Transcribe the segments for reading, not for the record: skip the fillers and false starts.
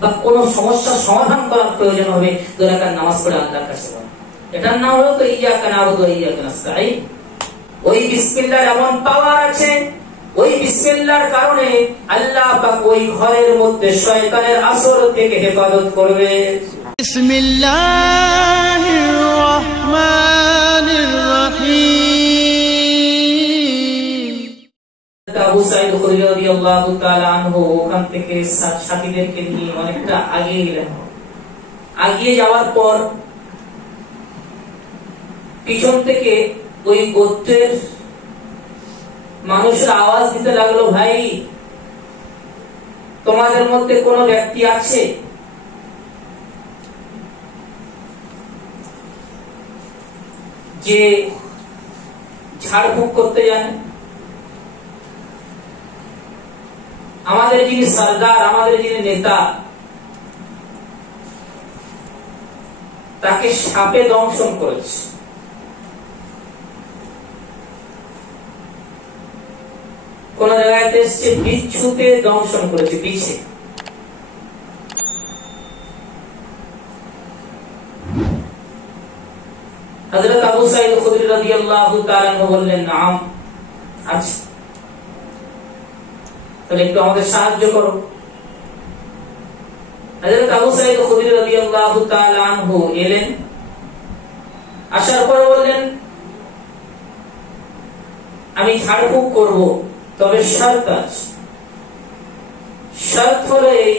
বা কোনো সমস্যার সমাধান করার প্রয়োজন হবে, 2 রাকাত নামাজ পড়ে আল্লাহর কাছে বলা। এটার নাম হলো তো ইয়্যাকা না'বুদু ওয়া ইয়্যাকা নাস্তাঈন। ওই বিসমিল্লাহর এমন পাওয়ার আছে, ওই বিসমিল্লাহর কারণে আল্লাহ পাক ওই ঘরের মধ্যে শয়তানের আসর থেকে হেফাজত করবে। বিসমিল্লাহির রহমানির রহিম। আবু সাঈদ খুদরী রাদিয়াল্লাহু তাআলা আনহু ওখান থেকে সাথীদেরকে নিয়ে অনেকটা আগিয়ে গেলেন। আগিয়ে যাওয়ার পর পিছন থেকে ওই গোত্রের মানুষের আওয়াজ দিতে লাগলো, ভাই তোমাদের মধ্যে কোন ব্যক্তি আছে যে ঝাড়ফুঁক করতে জানে? আমাদের যিনি সরদার, আমাদের যিনি নেতা, তাকে সাপে দংশন করেছে। কোন জায়গায় এসছে বিচ্ছুতে দংশন করেছে, বিছে। হযরত আবু সাঈদ খুদরী রাদিয়াল্লাহু তাআলা আনহু বললেন, নাম আছে, তাহলে একটু আমাদের সাহায্য করো। হযরত আবু সাঈদ খুদরী রাদিয়াল্লাহু তাআলা আনহু এলেন, আসার পরে বললেন, আমি ঝাড়ফুঁক করব, তবে শর্ত আছে। শর্ত হলো এই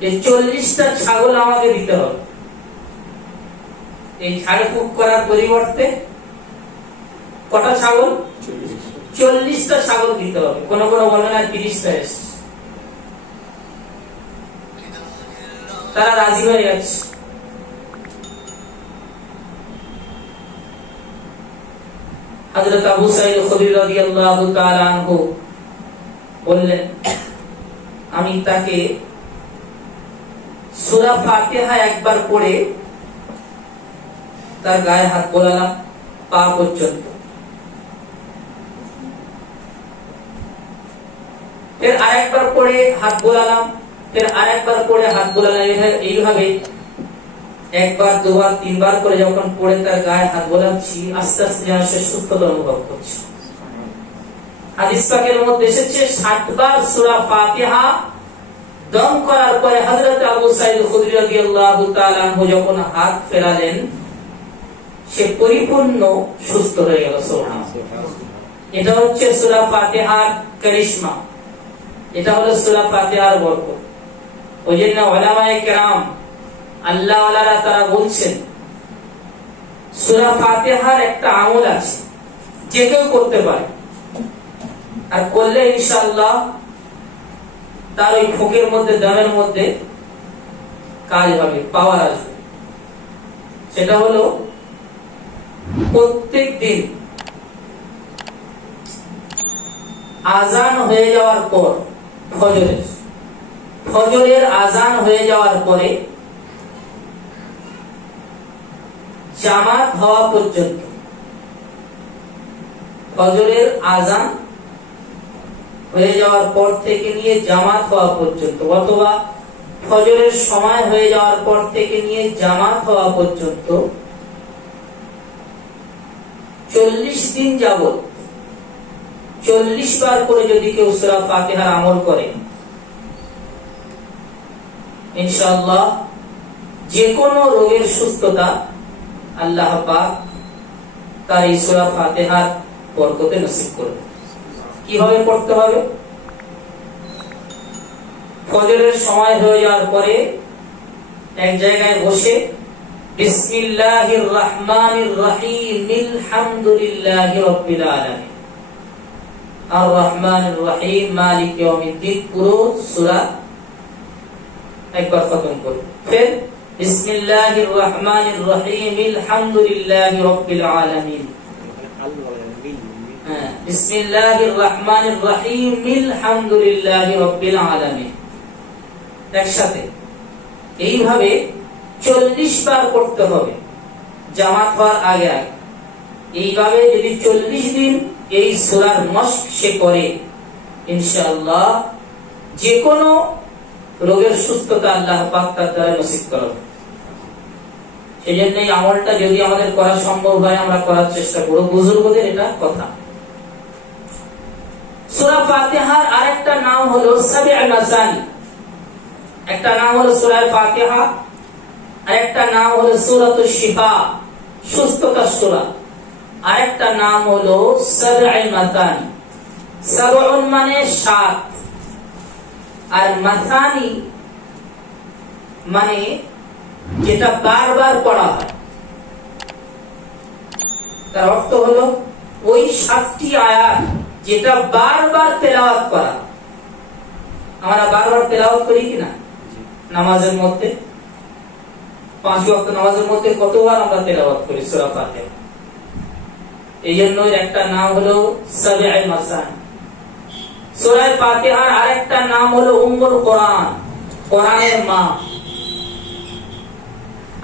যে 40টা ছাগল আমাকে দিতে হবে। এই ঝাড়ফুঁক করার পরিবর্তে কটা ছাগল? 40টা ছাগল দিতে হবে। কোন কোন বলে না 30টা এসছে। তারা রাজি হয়ে গেছে। হযরত আবু সাঈদ খুদরী রাদিয়াল্লাহু তাআলা আনহু বললেন, আমি তাকে সূরা ফাতিহা একবার পড়ে তার গায়ে হাত বোলালাম পা পর্যন্ত। ফের আরেকবার পড়ে হাত বোলালাম, ফের আরেকবার পড়ে হাত বোলালাম। এইভাবে একবার, দুবার, তিনবার করে যখন পড়ে তার গায়ে হাত বোলাচ্ছি, আস্তে আস্তে যেন সে সুস্থতা অনুভব করছে। হাদিস পাকের মধ্যে এসেছে 60 বার সূরা ফাতিহা দম করার পরে হযরত আবু সাঈদ খুদরী রাদিয়াল্লাহু তাআলা আনহু যখন হাত ফেরালেন, সে পরিপূর্ণ সুস্থ হয়ে গেল। সুবহানাল্লাহ। এটা হচ্ছে সূরা ফাতিহার কারিশমা, এটা হলো সূরা ফাতিহার বরকত। ওইজন্য উলামায়ে কেরাম, আল্লাহ ওয়ালারা তারা বলছেন, সূরা ফাতিহার একটা আমল আছে, যে কেউ করতে পারে, আর করলে ইনশাআল্লাহ তার ওই ফুকের মধ্যে, দমের মধ্যে কাজ হবে, পাওয়ার আসবে। সেটা হলো প্রত্যেক দিন আজান হয়ে যাওয়ার পর, ফজরের আজান হয়ে যাওয়ার পরে জামাত হওয়া পর্যন্ত, ফজরের আজান হয়ে যাওয়ার পর থেকে নিয়ে জামাত হওয়া পর্যন্ত, অথবা ফজরের সময় হয়ে যাওয়ার পর থেকে নিয়ে জামাত হওয়া পর্যন্ত 40 দিন যাবত 40 বার করে যদি কেউ সূরা ফাতিহার আমল করে, ইনশাআল্লাহ যে কোনো রোগের সুস্থতা আল্লাহ পাক তার এই সূরা ফাতিহার বরকতে নসিব করবে। কিভাবে পড়তে হবে? ফজরের সময় হয়ে যাওয়ার পরে এক জায়গায় বসে বিসমিল্লাহির রহমানির রহিম আলহামদুলিল্লাহি রাব্বিল আলামিন আর রহমানির রহিম মালিক ইয়াউমিদ্দিন পুরো সূরা একবার খতম করুন। ফির বিসমিল্লাহির রহমানির রহিম আলহামদুলিল্লাহি রাব্বিল আলামিন, বিসমিল্লাহির রহমানির রহিম আলহামদুলিল্লাহি রাব্বিল আলামিন একসাথে এইভাবে 40 বার করতে হবে জামাত হওয়ার আগে আগে। এইভাবে যদি 40 দিন এই সূরার মশক সে করে, ইনশাআল্লাহ যে কোনো রোগের সুস্থতা আল্লাহ পাক তার দ্বারা নসিব করেন। সেই জন্য এই আমলটা যদি আমাদের করা সম্ভব হয় আমরা করার চেষ্টা করব, বুজুর্গদের এটা কথা। সূরা ফাতিহার আরেকটা নাম হলো সাবিউল মাসানি। একটা নাম হলো সূরা ফাতিহা, আরেকটা নাম হলো সূরাতুশ শিফা, সুস্থতার সূরা। আরেকটা নাম হলো সাবিউল মাসানি। সাবউন মানে 7, আর মাসানি মানে যেটা বারবার পড়া হয়। তার অর্থ হলো ওই 7টি আয়াত যেটা বারবার তেলাওয়াত করা। আমরা বারবার তেলাওয়াত করি কিনা নামাজের মধ্যে? 5 ওয়াক্ত নামাজের মধ্যে কতবার আমরা তেলাওয়াত করি সূরা ফাতিহা? এই জন্য একটা নাম হলো সাবিউল মাসানি। সূরা ফাতিহার আরেকটা নাম হলো উম্মুল কোরআন, কোরআনের মা।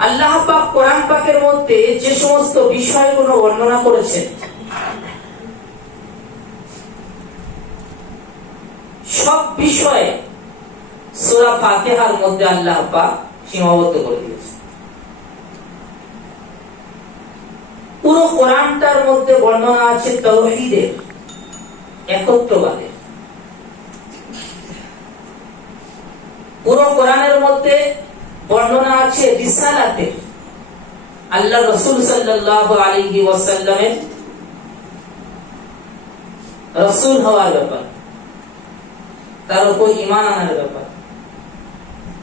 আল্লাহ পাক কোরআন পাকের মধ্যে যে সমস্ত বিষয়গুলো বর্ণনা করেছেন সব বিষয়ে সূরা ফাতিহার মধ্যে আল্লাহ পাক সীমাবদ্ধ করে দিয়েছেন। পুরো কোরআনটার মধ্যে বর্ণনা আছে তাওহীদের, একত্ববাদের। পুরো কোরআনের মধ্যে বর্ণনা আছে রিসালাতে, আল্লাহ রাসূল সাল্লাল্লাহু আলাইহি ওয়াসাল্লামের রাসূল হওয়ার ব্যাপার, তার উপর ঈমান আনার ব্যাপার।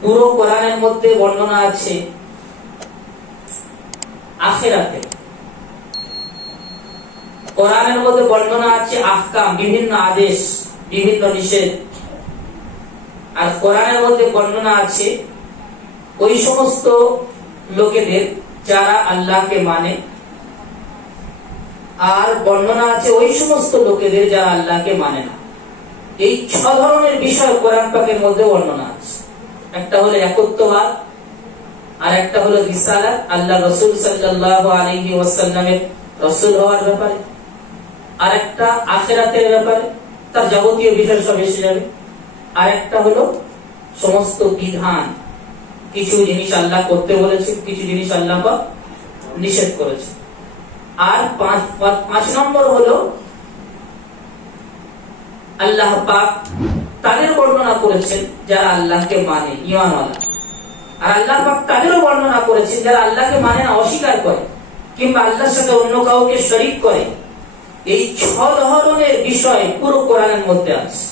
পুরো কোরআনের মধ্যে বর্ণনা আছে আখিরাতে, কোরআনের মধ্যে বর্ণনা আছে আহকাম, বিভিন্ন আদেশ, বিভিন্ন নিষেধ। আর কোরআনের মধ্যে বর্ণনা আছে ওই সমস্ত লোকেদের যারা আল্লাহকে মানে, আর বর্ণনা আছে ওই সমস্ত লোকেদের যারা আল্লাহকে মানে না। এই 6 ধরনের বিষয় কোরআন পাকের মধ্যে বর্ণনা আছে। একটা হলো একত্ববাদ, আর একটা হলো রিসালাত, আল্লাহ রাসূল সাল্লাল্লাহু আলাইহি ওয়াসাল্লামের রাসূল হওয়ার ব্যাপারে, আর একটা আখিরাতের ব্যাপারে, তার যাবতীয় বিষয় সব এসে যাবে। আর একটা হলো সমস্ত বিধান, কিছু জিনিস আল্লাহ করতে বলেছে, কিছু জিনিস আল্লাহ পাক নিষেধ করেছে। আর 5 নম্বর হলো আল্লাহ পাক তাদের বর্ণনা করেছেন যারা আল্লাহকে মানে, ঈমানওয়ালা। আর আল্লাহ পাক তাদেরও বর্ণনা করেছেন যারা আল্লাহকে মানে না, অস্বীকার করে, কিংবা আল্লাহর সাথে অন্য কাউকে শরীক করে। এই 6 ধরনের বিষয় পুরো কোরআনের মধ্যে আছে।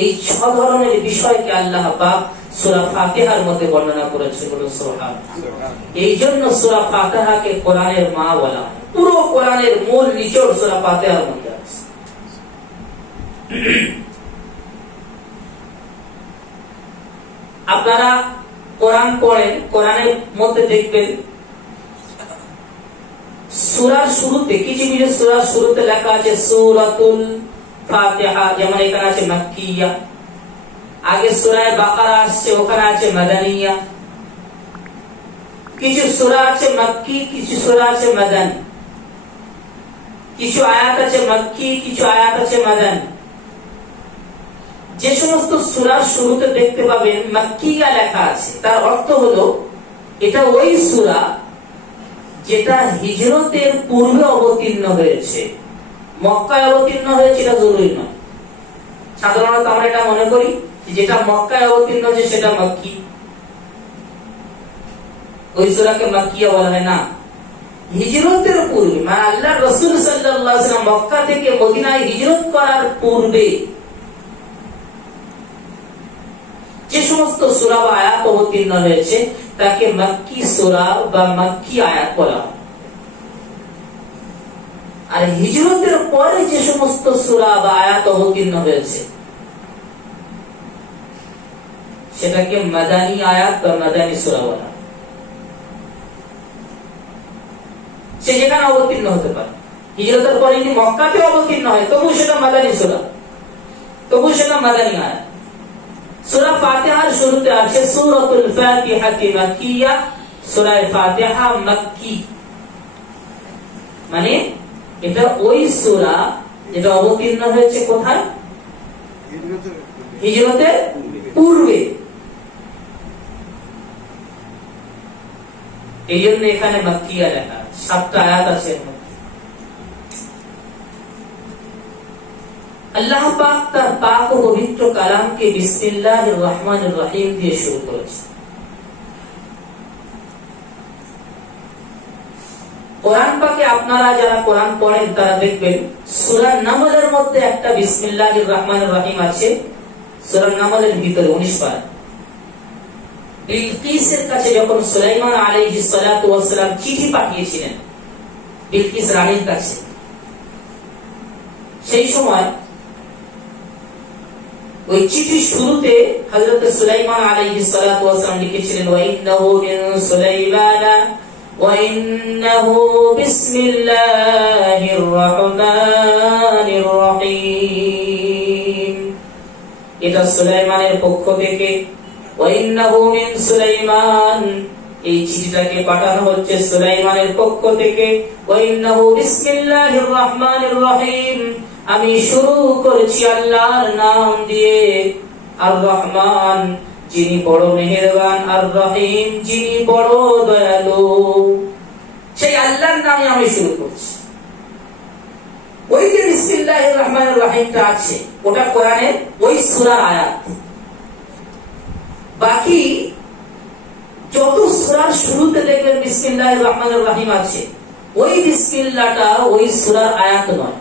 এই 6 ধরনের বিষয়কে আল্লাহ পাক সূরা ফাতিহার মধ্যে বর্ণনা করেছে। বলো সুবহানাল্লাহ। এই জন্য সূরা ফাতিহাকে কোরআনের মা বলা হয়। পুরো কোরআনের মূল নিচড় সূরা ফাতিহার মধ্যে আছে। আপনারা কোরআন পড়েন, কোরআনের মধ্যে দেখবেন সূরার শুরুতে, কিছু কিছু সূরার শুরুতে লেখা আছে সূরাতুল ফাতিহা, যেমন এখানে আছে মাক্কিয়া। আগে সূরা বাকারা আসছে, ওখানে আছে মাদানিয়া। কিছু সূরা আছে মক্কি, কিছু সূরা আছে মাদানী। কিছু আয়াত আছে মক্কি, কিছু আয়াত আছে মাদানী। যে সমস্ত সূরার শুরুতে দেখতে পাবেন মাক্কিয়া লেখা আছে, তার অর্থ হলো এটা ওই সূরা যেটা হিজরতের পূর্বে অবতীর্ণ হয়েছে। মক্কায় অবতীর্ণ হয়েছে এটা জরুরি নয়। সাধারণত আমরা এটা মনে করি যেটা মক্কায় অবতীর্ণ হয়েছে সেটা মক্কি, ওই সূরাকে মাক্কিয়া বলা হয় না। হিজরতের পূর্বে, মানে আল্লাহর রাসূল সাল্লাল্লাহু আলাইহি ওয়াসাল্লাম মক্কা থেকে মদিনায় হিজরত করার পূর্বে যে সমস্ত সূরা বা আয়াত অবতীর্ণ হয়েছে তাকে মক্কি সূরা বা মক্কি আয়াত বলা হয়। আর হিজরতের পরে যে সমস্ত সূরা বা আয়াত অবতীর্ণ হয়েছে সেটাকে মাদানী আয়াত বা মাদানী সূরা বলা হয়। সে যেখানে অবতীর্ণ হতে পারে, হিজরতের পরে যদি মক্কাতে অবতীর্ণ হয় তবু সেটা মাদানী সূরা, তবু সেটা মাদানী আয়াত। সূরা ফাতিহার শুরুতে আছে সূরাতুল ফাতিহাতি মাক্কিয়া, সূরা ফাতিহা মক্কি, মানে এটা ওই সূরা যেটা অবতীর্ণ হয়েছে কোথায়? হিজরতের পূর্বে। এই জন্য এখানে মাক্কিয়া লেখা, 7টা আয়াত আছে। আল্লাহ পাক তার পাক ও পবিত্র কালামকে বিসমিল্লাহির রহমানির রহিম দিয়ে শুরু করেছে। কোরআন পাকে আপনারা যারা কোরআন পড়েন তারা দেখবেন সূরা নামলের মধ্যে একটা বিসমিল্লাহির রহমানির রহিম আছে। সূরা নামলের ভিতরে 19 বার। বিলকিসের কাছে যখন সুলাইমান আলাইহিস সালাতু ওয়াস সালাম চিঠি পাঠিয়েছিলেন বিলকিস রানীর কাছে, সেই সময় ওই চিঠির শুরুতে হযরত সুলাইমান আলাইহিস সালাতু ওয়াস সালাম লিখেছিলেন ওয়া ইন্নাহু মিন সুলাইমানা ওয়া ইন্নাহু বিসমিল্লাহির রহমানির রহিম। এটা সুলাইমানের পক্ষ থেকে, ওয়া ইন্নাহু মিন সুলাইমান, এই চিঠিটাকে পাঠানো হচ্ছে সুলাইমানের পক্ষ থেকে। ওয়া ইন্নাহু বিসমিল্লাহির রহমানির রহিম, আমি শুরু করেছি আল্লাহর নাম দিয়ে। আর রহমান যিনি বড় মেহেরবান, আর রহিম যিনি বড় দয়ালু, সেই আল্লাহর নামে আমি শুরু করছি। ওই যে বিসমিল্লাহির রহমানির রহিমটা আছে ওটা কোরআনের ওই সূরার আয়াত। বাকি যত সূরার শুরুতে দেখবেন বিসমিল্লাহির রহমানির রহিম আছে, ওই বিসমিল্লাহটা ওই সূরার আয়াত নয়।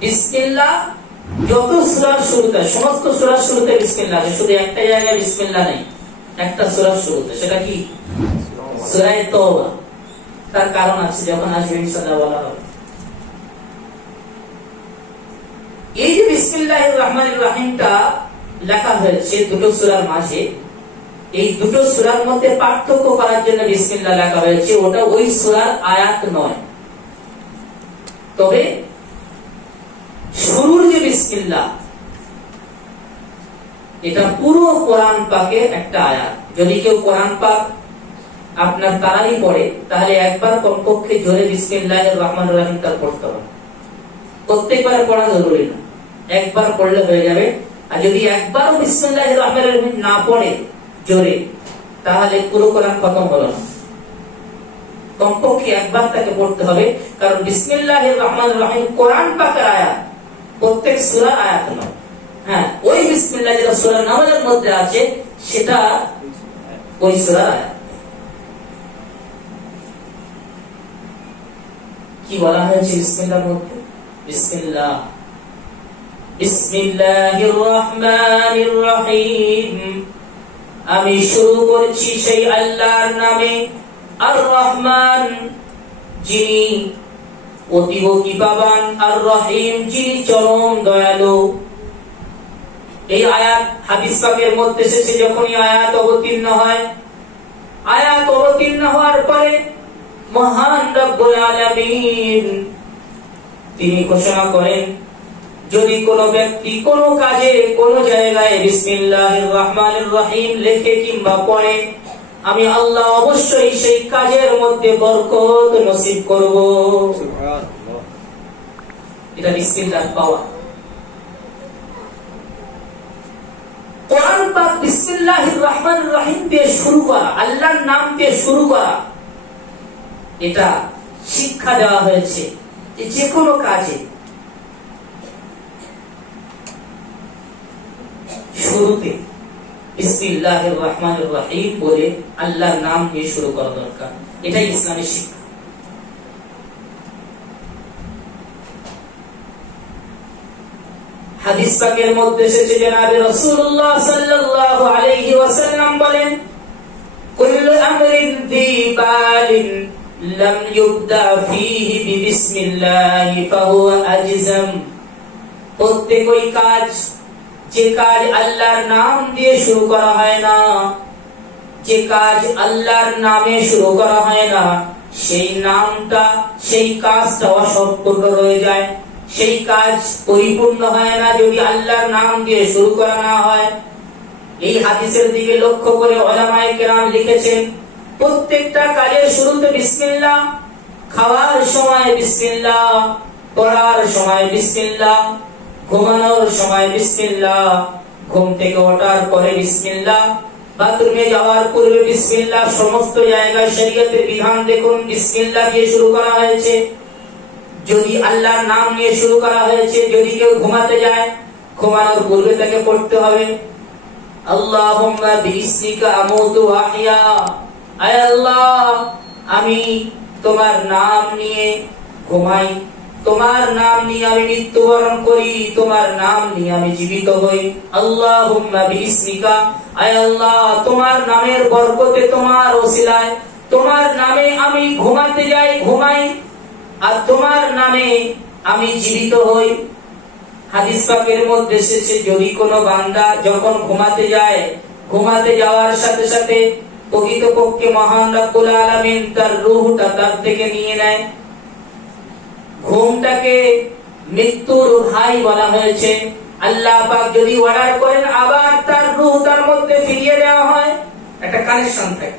বিসমিল্লাহ যত সূরার শুরুতে, সমস্ত সূরার শুরুতে বিসমিল্লাহ আছে, শুধু একটা জায়গায় বিসমিল্লাহ নেই, একটা সূরার শুরুতে। সেটা কি? সূরা তাওবা। তার কারণ আছে, যখন আসবে ইনশাআল্লাহ বলা হবে। এই যে বিসমিল্লাহির রহমানির রহিমটা লেখা হয়েছে দুটো সূরার মাঝে, এই দুটো সূরার মধ্যে পার্থক্য করার জন্য বিসমিল্লাহ লেখা হয়েছে, ওটা ওই সূরার আয়াত নয়। তবে শুরুর যে বিসমিল্লাহ, এটা পুরো কোরআন পাকে একটা আয়াত। যদি কেউ কোরআন পাক আপনার তারাবি পড়ে, তাহলে একবার কমপক্ষে জোরে বিসমিল্লাহির রহমানির রহিম তার পড়তে হবে। প্রত্যেকবার পড়া জরুরি না, একবার পড়লে হয়ে যাবে। আর যদি একবারও বিসমিল্লাহির রহমানির রহিম না পড়ে জোরে, তাহলে পুরো কোরআন খতম হলো না। কমপক্ষে একবার তাকে পড়তে হবে, কারণ বিসমিল্লাহির রহমানির রহিম কোরআন পাকের আয়াত, প্রত্যেক সূরার আয়াত নয়। হ্যাঁ, ওই বিসমিল্লাহ যেটা সূরা নামলের মধ্যে আছে সেটা ওই সূরার আয়াত। কি বলা হয়েছে বিসমিল্লাহর মধ্যে? বিসমিল্লাহ, বিসমিল্লাহির রহমানির রহিম, আমি শুরু করছি সেই আল্লাহর নামে। আর রহমান যিনি অতীব কৃপাবান, আর রহিম যিনি চরম দয়ালু। এই আয়াত হাদিস পাকের মধ্যে এসেছে, যখনই আয়াত অবতীর্ণ হয়, আয়াত অবতীর্ণ হওয়ার পরে মহান রব্বুল আলামিন তিনি ঘোষণা করেন, যদি কোন ব্যক্তি কোন কাজে কোন জায়গায় বিসমিল্লাহির রহমানির রহিম লেখে কিংবা পড়ে, আমি আল্লাহ অবশ্যই সেই কাজের মধ্যে বরকত নসিব করব। সুবহানাল্লাহ। এটা বিসমিল্লাহ পাওয়া। কোরআন পাক বিসমিল্লাহির রহমানির রহিম দিয়ে শুরু করা, আল্লাহর নাম দিয়ে শুরু করা, এটা শিক্ষা দেওয়া হয়েছে যে কোনো কাজে শুরুতে বিসমিল্লাহির রহমানির রহিম বলে আল্লাহর নাম দিয়ে শুরু করা দরকার। এটাই ইসলামের শিক্ষা। হাদিস পাকের মধ্যে এসেছে, জনাবে রাসূলুল্লাহ সাল্লাল্লাহু আলাইহি ওয়াসাল্লাম বলেন, কুল্লু আমরিন যী বালিন লাম ইবদা ফীহি বিসমিল্লাহ ফাহুয়া আজজাম। প্রত্যেক ওই কাজ, যে কাজ আল্লাহর নাম দিয়ে শুরু করা হয় না, যে কাজ আল্লাহর নামে শুরু করা হয় না, সেই নামটা, সেই কাজটা অসম্পূর্ণ রয়ে যায়, সেই কাজ পরিপূর্ণ হয় না যদি আল্লাহর নাম দিয়ে শুরু করা না হয়। এই হাদিসের দিকে লক্ষ্য করে উলামায়ে কেরাম লিখেছেন, প্রত্যেকটা কাজের শুরুতে বিসমিল্লাহ, খাওয়ার সময় বিসমিল্লাহ, পড়ার সময় বিসমিল্লাহ, ঘুমানোর সময় বিসমিল্লাহ, ঘুম থেকে ওঠার পরে বিসমিল্লাহ, বাথরুমে যাওয়ার পূর্বে বিসমিল্লাহ। সমস্ত জায়গায় শরীয়তের বিধান দেখুন বিসমিল্লাহ দিয়ে শুরু করা হয়েছে। যদি আল্লাহর নাম নিয়ে শুরু করা হয়েছে, যদি কেউ ঘুমাতে যায় ঘুমানোর পূর্বে তাকে পড়তে হবে আল্লাহুম্মা বিইসমিকা আমুতু ওয়া আহইয়া, আয় আল্লাহ আমি তোমার নাম নিয়ে ঘুমাই, তোমার নাম নিয়ে আমি মৃত্যুবরণ করি, তোমার নাম নিয়ে আমি জীবিত হই। আল্লাহুম্মা বিইসমিকা, আয় আল্লাহ তোমার নামের বরকতে, তোমার ওসিলায়, তোমার নামে আমি ঘুমাতে যাই, ঘুমাই, আর তোমার নামে আমি জীবিত হই। হাদিস পাকের মধ্যে এসেছে যদি কোনো বান্দা যখন ঘুমাতে যায়, ঘুমাতে যাওয়ার সাথে সাথে প্রকৃতপক্ষে মহান রব্বুল আলামিন তার রূহটা তার থেকে নিয়ে নেয়। ঘুমটাকে মৃত্যুর ভাই বলা হয়েছে। আল্লাহ পাক যদি অর্ডার করেন আবার তার রূহ তার মধ্যে ফিরিয়ে দেওয়া হয়, একটা কানেকশন থাকে।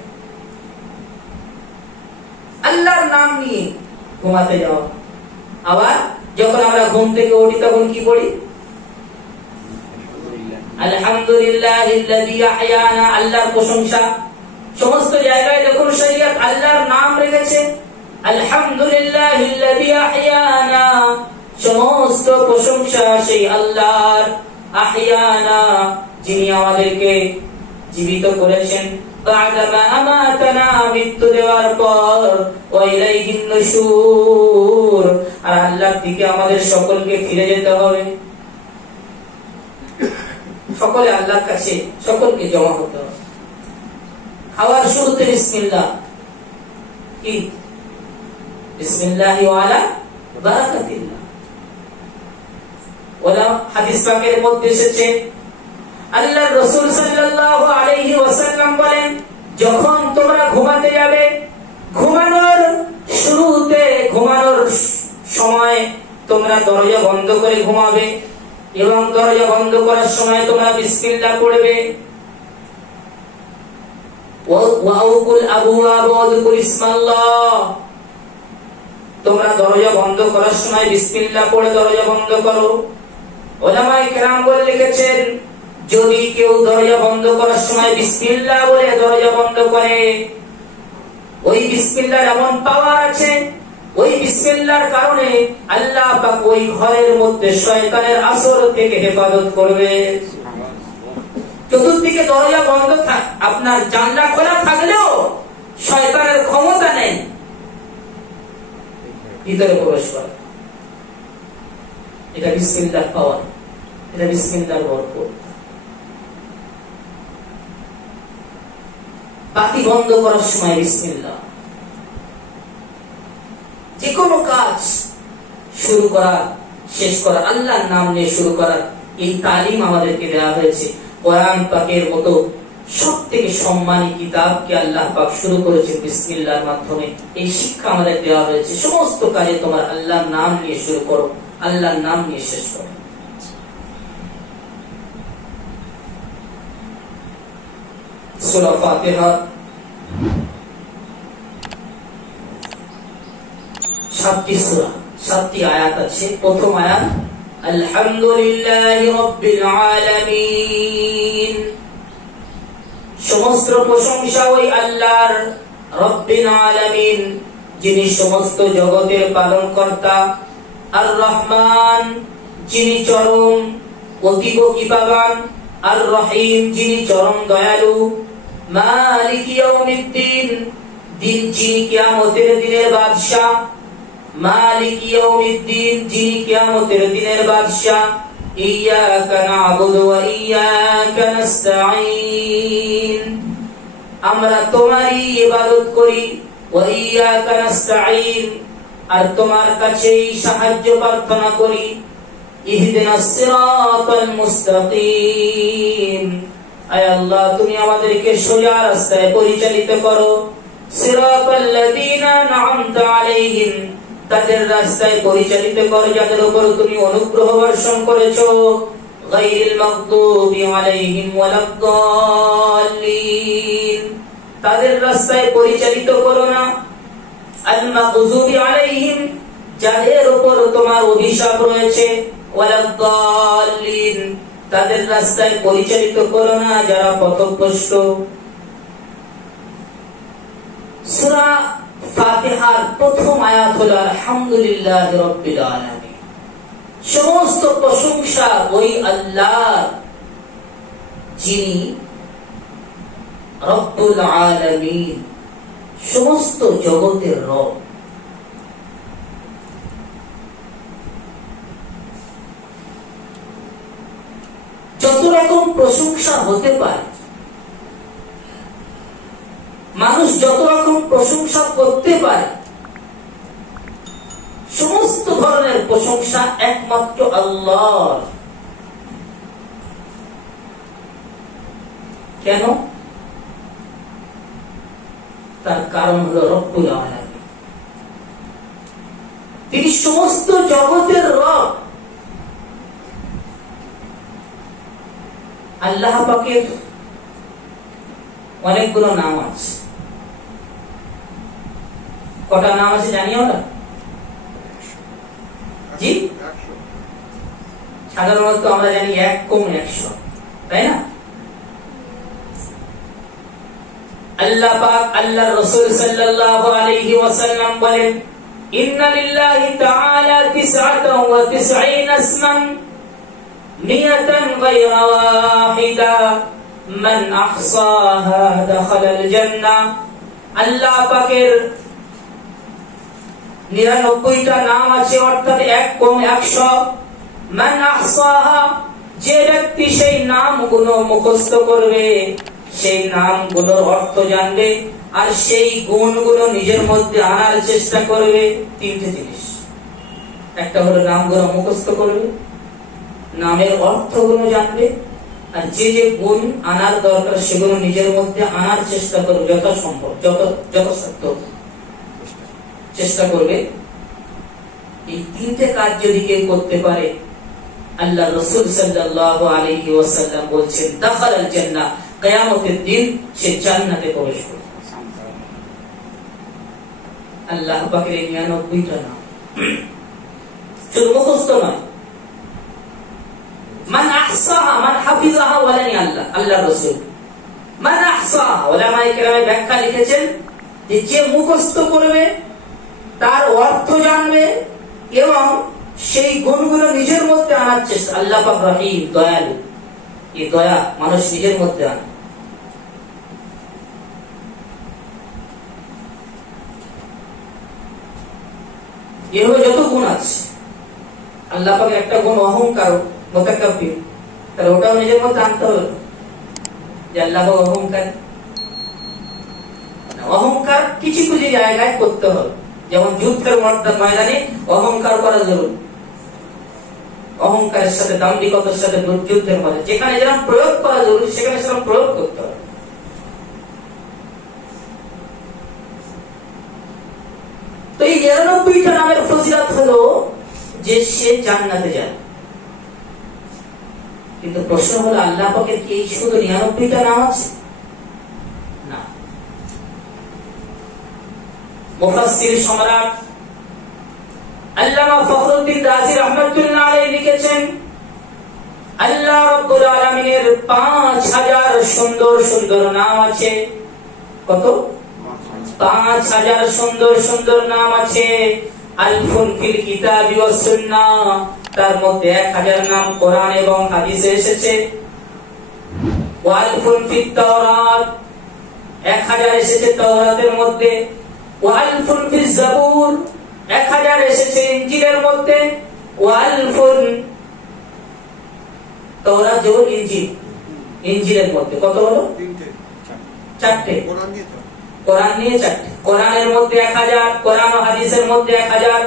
আল্লাহর নাম নিয়ে ঘুমাতে যাওয়া। আবার যখন আমরা ঘুম থেকে উঠি তখন কি পড়ি? আলহামদুলিল্লাহিল্লাযী আহইয়ানা, আল্লাহর প্রশংসা। সমস্ত জায়গায় যখন শরীয়ত আল্লাহর নাম রেখেছে, আলহামদুলিল্লাহিল্লাযী আহইয়ানা, সমস্ত প্রশংসা সেই আল্লাহর। আহইয়ানা, যিনি আমাদেরকে জীবিত করেছেন, বা'দামা আমাতানা, মৃত্যু দেওয়ার পর, ওয়া ইলাইহিন নুশুর, আর আল্লাহর দিকে আমাদের সকলকে ফিরে যেতে হবে। সকলে আল্লাহর কাছে সকলকে জমা হতে হবে। খাওয়ার শুরুতে বিসমিল্লাহ, কি বিসমিল্লাহি ওয়া আলা বারাকাতিল্লাহ। ওলা হাদিস পাকের মধ্যে এসেছে আল্লাহর রাসূল সাল্লাল্লাহু আলাইহি ওয়াসাল্লাম বলেন, যখন তোমরা ঘুমাতে যাবে, ঘুমানোর শুরুতে, ঘুমানোর সময় তোমরা দরজা বন্ধ করে ঘুমাবে, এবং দরজা বন্ধ করার সময় তোমরা বিসমিল্লাহ পড়বে। ওয়াউকুল আবওয়াব ওয়াযকুর ইসমাল্লাহ, তোমরা দরজা বন্ধ করার সময় বিসমিল্লাহ পড়ে দরজা বন্ধ করো। উলামায়ে কেরাম বলে লিখেছেন, যদি কেউ দরজা বন্ধ করার সময় বিসমিল্লাহ বলে দরজা বন্ধ করে, ওই বিসমিল্লাহর এমন পাওয়ার আছে, ওই বিসমিল্লাহর কারণে আল্লাহ পাক ওই ঘরের মধ্যে শয়তানের আসর থেকে হেফাজত করবে। চতুর্দিকে দরজা বন্ধ থাক, আপনার জানলা খোলা থাকলেও শয়তানের ক্ষমতা নেই ভিতরে প্রবেশ করা। এটা বিসমিল্লাহর পাওয়ার, এটা বিসমিল্লাহর বরকত। বাতি বন্ধ করার সময় বিসমিল্লাহ। যে কোনো কাজ শুরু করা, শেষ করা আল্লাহর নাম নিয়ে শুরু করা, এই তালিম আমাদেরকে দেওয়া হয়েছে। কোরআন পাকের মতো সবথেকে সম্মানী কিতাবকে আল্লাহ পাক শুরু করেছেন বিসমিল্লাহর মাধ্যমে। এই শিক্ষা আমাদের দেওয়া হয়েছে, সমস্ত কাজে তোমার আল্লাহর নাম নিয়ে শুরু করো, আল্লাহর নাম নিয়ে শেষ করো। সূরা ফাতিহা 7টি সূরা, 7টি আয়াত আছে। প্রথম আয়াত আলহামদুলিল্লাহি রাব্বিল আলামিন, সমস্ত প্রশংসা ওই আল্লাহর, রব্বিল আলামিন যিনি সমস্ত জগতের পালনকর্তা, আর রহমান যিনি চরম অতীব কৃপাবান, আর রহিম যিনি চরম দয়ালু, মালিক ইয়াউমিদ্দিন দিন যিনি কিয়ামতের দিনের বাদশা, মালিক ইয়াউমিদ্দিন যিনি কিয়ামতের দিনের বাদশা, ইয়াকা না'বুদু ওয়া ইয়াকা নাস্তাঈন, আমরা তোমারই ইবাদত করি, ওয়া ইয়াকা নাস্তাঈন, আর তোমার কাছেই সাহায্য প্রার্থনা করি। ইহদিনাস সিরাতাল মুস্তাকিম, আয় আল্লাহ তুমি আমাদেরকে সোজা রাস্তায় পরিচালিত করো। সিরাতাল্লাযীনা আন'আমতা আলাইহিম, তাদের রাস্তায় পরিচালিত করো যাদের উপর তুমি অনুগ্রহ বর্ষণ করেছো। গায়রিল মাগদুবি আলাইহিম ওয়ালাদ-দাল্লিন, তাদের রাস্তায় পরিচালিত করো না। আল মাগদুবি আলাইহিম, যাদের উপর তোমার অভিশাপ রয়েছে। ওয়ালাদ-দাল্লিন, তাদের রাস্তায় পরিচালিত করো না যারা পথভ্রষ্ট। সূরা ফাতিহার প্রথম আয়াত হলো আলহামদুলিল্লাহি রাব্বিল আলামিন। সমস্ত প্রশংসা ওই আল্লাহ যিনি রব্বুল আলামিন, সমস্ত জগতের রব। যত রকম প্রশংসা হতে পারে, মানুষ যত রকম প্রশংসা করতে পারে, সমস্ত ধরনের প্রশংসা একমাত্র আল্লাহর। কেন? তার কারণ হলো রব্বুল আলামিন, তিনি সমস্ত জগতের রব। আল্লাহ পাকের অনেকগুলো নাম আছে। কটা নাম আছে জানিও না? জি, সাধারণত আমরা জানি 1 কম 100, তাই না? আল্লাহ পাক, আল্লাহর রাসূল সাল্লাল্লাহু আলাইহি ওয়াসাল্লাম বলেন, ইন্না লিল্লাহি তাআলা 99 ইসমান মিয়াতান গায়রা ওয়াহিদা মান আহসাহা দাখালাল জান্নাহ। আল্লাহ পাকের 99টা নাম আছে, অর্থাৎ 1 কম 100। মান আহসাহা, যে ব্যক্তি সেই নামগুলো মুখস্থ করবে, সেই নামগুলোর অর্থ জানবে, আর সেই গুণগুলো নিজের মধ্যে আনার চেষ্টা করবে। 3টে জিনিস, একটা হলো নামগুলো মুখস্থ করবে, নামের অর্থগুলো জানবে, আর যে যে গুণ আনার দরকার সেগুলো নিজের মধ্যে আনার চেষ্টা করবে, যথাসম্ভব যথাসাধ্য চেষ্টা করবে। এই 3টে কাজ যদি কেউ করতে পারে, আল্লাহ রাসূল সাল্লাল্লাহু আলাইহি ওয়াসাল্লাম বলছেন, দাখালাল জান্নাহ, কিয়ামতের দিন সে জান্নাতে প্রবেশ করবে। আল্লাহ পাকের 99টা নাম শুধু মুখস্থ নয়, মান আহসাহা মান হাফিজাহা বলেনি আল্লাহ রাসূল। মান আহসাহা, উলামায়ে কেরামে ব্যাখ্যা লিখেছেন যে মুখস্থ করবে, তার অর্থ জানবে এবং সেই গুণগুলো নিজের মধ্যে আনার চেষ্টা। আল্লাহ পাক রহিম, দয়ালু, এই দয়া মানুষ নিজের মধ্যে আনে। এভাবে যত গুণ আছে, আল্লাহ পাকের একটা গুণ অহংকার, মুতাকাব্বির, তাহলে ওটাও নিজের মধ্যে আনতে হবে যে আল্লাহ পাক অহংকার। অহংকার কিছু কিছু জায়গায় করতে হবে, যেমন যুদ্ধের ময়দানে অহংকার করা জরুরি। অহংকারের সাথে, দাম্ভিকতার সাথে যুদ্ধের মধ্যে যেখানে যেরকম প্রয়োগ করা জরুরি সেখানে সেরকম প্রয়োগ করতে হবে। তো এই 99টা নামের ফজিলত হলো যে সে জান্নাতে যায়। কিন্তু প্রশ্ন হলো, আল্লাহ পাকের কি শুধু 99টা নাম আছে? না। মুফাসসির সম্রাট আল্লামা ফখরুদ্দিন রাজি রাহমাতুল্লাহ আলাইহি লিখেছেন, আল্লাহ রাব্বুল আলামিনের 5000 সুন্দর সুন্দর নাম আছে। কত? 5000 সুন্দর সুন্দর নাম আছে। আলফুন ফিল কিতাবি ওয়াস সুন্নাহ, তার মধ্যে 1000 নাম কোরআন এবং হাদিসে এসেছে। ওয়ালফুন ফিত তাওরাত, 1000 এসেছে তাওরাতের মধ্যে। ওয়ালফুন ফিজ জাবুর, 1000 এসেছে ইনজিলের মধ্যে। ওয়ালফুন, তাওরাত জবুর ইনজিল, ইনজিলের মধ্যে কত হলো? 4টে। কোরআন নিয়ে 4টে। কোরআনের মধ্যে 1000, কোরআন ও হাদিসের মধ্যে 1000,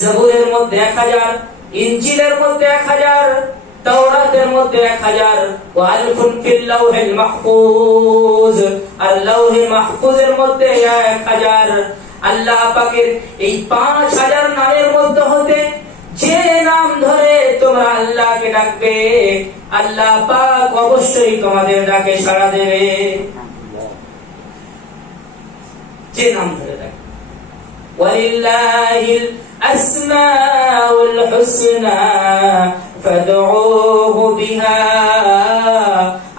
জাবুরের মধ্যে 1000, ইনজিলের মধ্যে 1000, তাওরাতের মধ্যে 1000। ওয়ালফুন ফিল লাওহিল মাহফুজ, আর লাওহে মাহফুজের মধ্যে 1000। আল্লাহ পাকের এই 5000 নামের মধ্যে হতে যে নাম ধরে তোমরা আল্লাহকে ডাকবে, আল্লাহ পাক অবশ্যই তোমাদের ডাকে সাড়া দেবে। যে নাম ধরে ডাকবে। ওয়ালিল্লাহিল আসমাউল হুসনা ফাদউহু বিহা।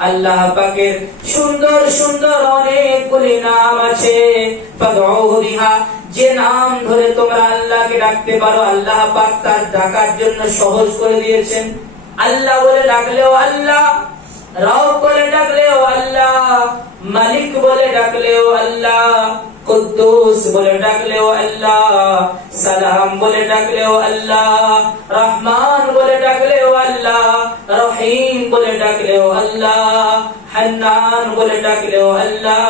আল্লাহ পাকের সুন্দর সুন্দর অনেকগুলি নাম আছে, ফাদউহু বিহা, যে নাম ধরে তোমরা আল্লাহকে ডাকতে পারো আল্লাহ পাক তার ডাকার জন্য সহজ করে দিয়েছেন। আল্লাহ বলে ডাকলেও আল্লাহ, রব বলে ডাকলেও আল্লাহ, মালিক বলে ডাকলেও আল্লাহ, কুদ্দুস বলে ডাকলেও আল্লাহ, সালাম বলে ডাকলেও আল্লাহ, রহমান বলে ডাকলেও আল্লাহ, রহিম বলে ডাকলেও আল্লাহ, হান্নান বলে ডাকলেও আল্লাহ,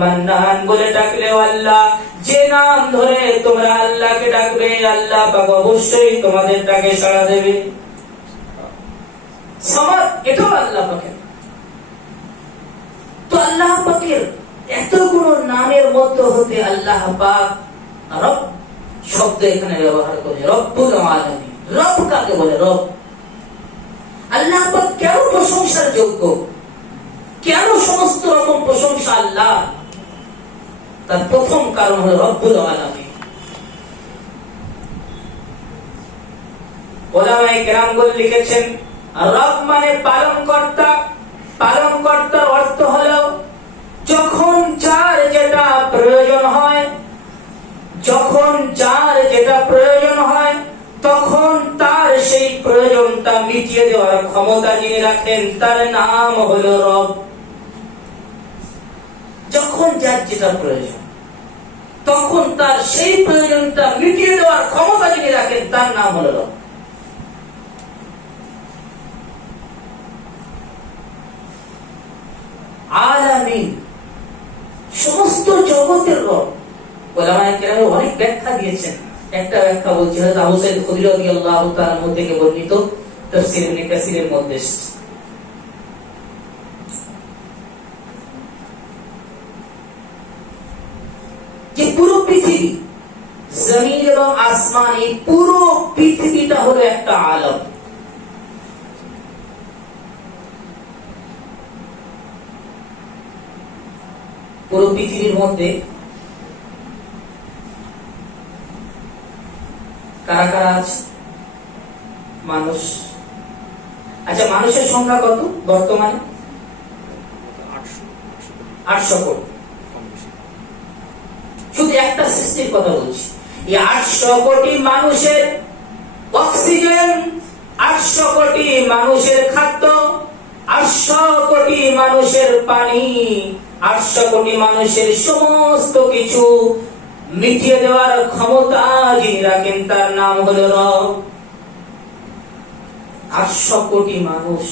মান্নান বলে ডাকলেও আল্লাহ। যে নাম ধরে তোমরা আল্লাহকে ডাকবে আল্লাহ পাক অবশ্যই তোমাদের ডাকে সাড়া দেবে। সামাদ এটাও আল্লাহ পাকের। তো আল্লাহ পাকের এতগুলো নামের মধ্যে হতে আল্লাহ পাক রব শব্দ এখানে ব্যবহার করে, রব্বুল আলামিন। রব কাকে বলে? রব। আল্লাহ পাক কেন প্রশংসার যোগ্য, কেন সমস্ত রকম প্রশংসা আল্লাহ? তার প্রথম কারণ হলো রব্বুল আলামিন। উলামায়ে কেরামগণ লিখেছেন রব মানে পালন কর্তা। পালন কর্তার অর্থ হলো যখন যার যেটা প্রয়োজন হয়, যখন যার যেটা প্রয়োজন হয় তখন তার সেই প্রয়োজনটা মিটিয়ে দেওয়ার ক্ষমতা যিনি রাখেন তার নাম হলো রব। যখন যার যেটা প্রয়োজন তখন তার সেই প্রয়োজনটা মিটিয়ে দেওয়ার ক্ষমতা যিনি রাখেন তার নাম হলো রব। আলামিন সমস্ত জগতের রব। উলামায়ে কেরাম অনেক ব্যাখ্যা দিয়েছেন। একটা ব্যাখ্যা বলছি হযরত আবু সাঈদ খুদরী রাদিয়াল্লাহু তাআলা থেকে বর্ণিত তাফসীর ইবনে কাসিরের মধ্যে, যে পুরো পৃথিবী, জমিন এবং আসমান, এই পুরো পৃথিবীটা হলো একটা আলম। পুরো পৃথিবীর মধ্যে কারা কারা আছে? মানুষ। আচ্ছা, মানুষের সংখ্যা কত বর্তমানে? 800 কোটি। শুধু একটা সৃষ্টির কথা বলছি। এই 800 কোটি মানুষের অক্সিজেন, 800 কোটি মানুষের খাদ্য, 800 কোটি মানুষের পানি, 800 কোটি মানুষের সমস্ত কিছু মিটিয়ে দেওয়ার ক্ষমতা যিনি রাখেন তার নাম হলো রব। 800 কোটি মানুষ,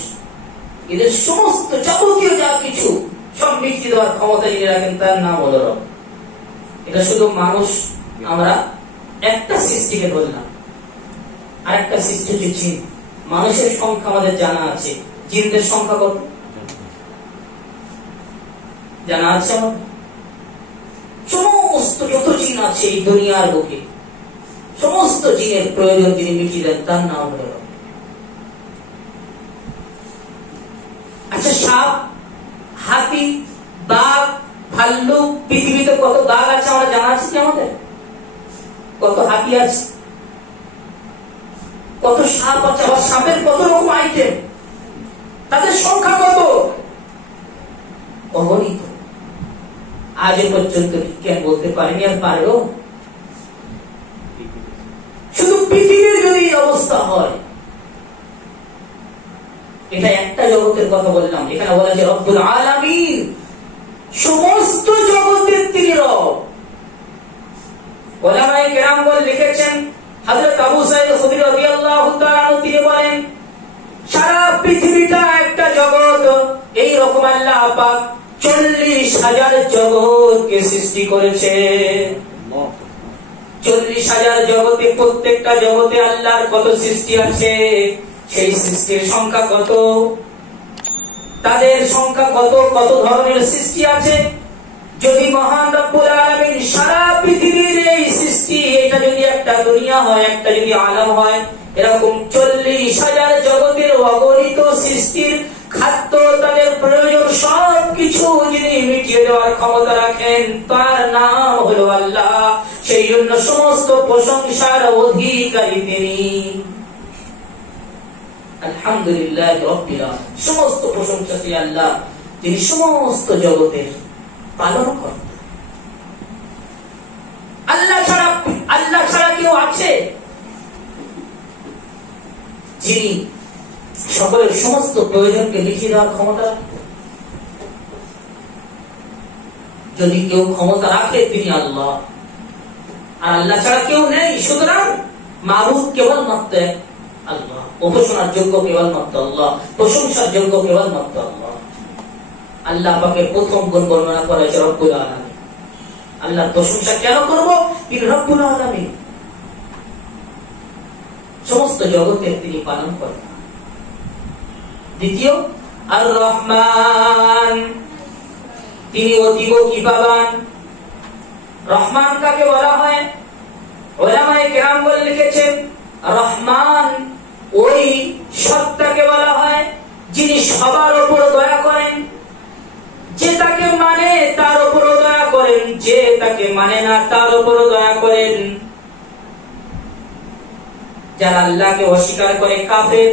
এদের সমস্ত যাবতীয় যা কিছু সব মিটিয়ে দেওয়ার ক্ষমতা যিনি রাখেন তার নাম হলো রব। এটা শুধু মানুষ, আমরা একটা সৃষ্টিকে বললাম। আর একটা সৃষ্টি হচ্ছে জিন। মানুষের সংখ্যা আমাদের জানা আছে, জিনদের সংখ্যা কত জানা আছে? সমস্ত যত জিন আছে এই দুনিয়ার বুকে, সমস্ত জিনের প্রয়োজন যিনি মিটিয়ে দেন তার নাম হলো রব। আচ্ছা, সাপ, হাতি, বাঘ, ভাল্লুক, পৃথিবীতে কত বাঘ আছে আমরা জানা আছে কি আমাদের? কত হাতি আছে, কত সাপ আছে, আবার সাপের কত রকম আইটেম, তাদের সংখ্যা কত? অগণিত। আজ পর্যন্ত বিজ্ঞান বলতে পারেনি, আর পারেও। শুধু পৃথিবীর যদি অবস্থা হয়, এটা একটা জগতের কথা বললাম, এখানে বলা যে রব্বুল আলামিন, সমস্ত জগতের তিনি রব। উলামায়ে কেরামগণ লিখেছেন, হযরত আবু সাঈদ খুদরী রাদিয়াল্লাহু তাআলা তিনি বলেন, সারা পৃথিবীটা একটা জগৎ। এই রকম আল্লাহ পাক 40,000 জগৎকে সৃষ্টি করেছে। 40,000 জগতে, প্রত্যেকটা জগতে আল্লাহর কত সৃষ্টি আছে, সেই সৃষ্টির সংখ্যা কত, তাদের সংখ্যা কত, কত ধরনের সৃষ্টি আছে। যদি মহান রব্বুল আলামিন সারা পৃথিবীর এই সৃষ্টি, এটা যদি একটা দুনিয়া হয়, একটা যদি আলম হয়, এরকম 40,000 জগতের অগণিত সৃষ্টির খাদ্য, তাদের প্রয়োজন সবকিছু যিনি মিটিয়ে দেওয়ার ক্ষমতা রাখেন তার নাম হলো আল্লাহ। সেই জন্য সমস্ত প্রশংসার অধিকারী তিনি। আলহামদুলিল্লাহ রাব্বিল আলামিন, সমস্ত প্রশংসা সেই আল্লাহ যিনি সমস্ত জগতের পালনকর্তা। আল্লাহ ছাড়া কেউ আছে যিনি সকলের সমস্ত প্রয়োজনকে মিটিয়ে দেওয়ার ক্ষমতা রাখেন? যদি কেউ ক্ষমতা রাখে তিনি আল্লাহ, আর আল্লাহ ছাড়া কেউ নেই। সুতরাং মাবুদ কেবলমাত্র আল্লাহ, উপাসনার যোগ্য কেবলমাত্র আল্লাহ, প্রশংসার যোগ্য কেবলমাত্র আল্লাহ। আল্লাহ পাকের প্রথম গুণ বর্ণনা করা হয়েছে রব্বুল আলামিন। আল্লাহর প্রশংসা কেন করব? তিনি রব্বুল আলামিন, সমস্ত জগতের তিনি পালন করেন। দ্বিতীয়, আর রহমান, তিনি অতীব কৃপাবান। রহমান কাকে বলা হয়? উলামায়ে কেরাম বলে লিখেছেন, রহমান ওই সত্তাকে বলা হয় যিনি সবার উপর দয়া করেন। যে তাকে মানে তার উপর দয়া করেন, যে তাকে মানে না তার উপর দয়া করেন। যারা আল্লাহকে অস্বীকার করে কাফের,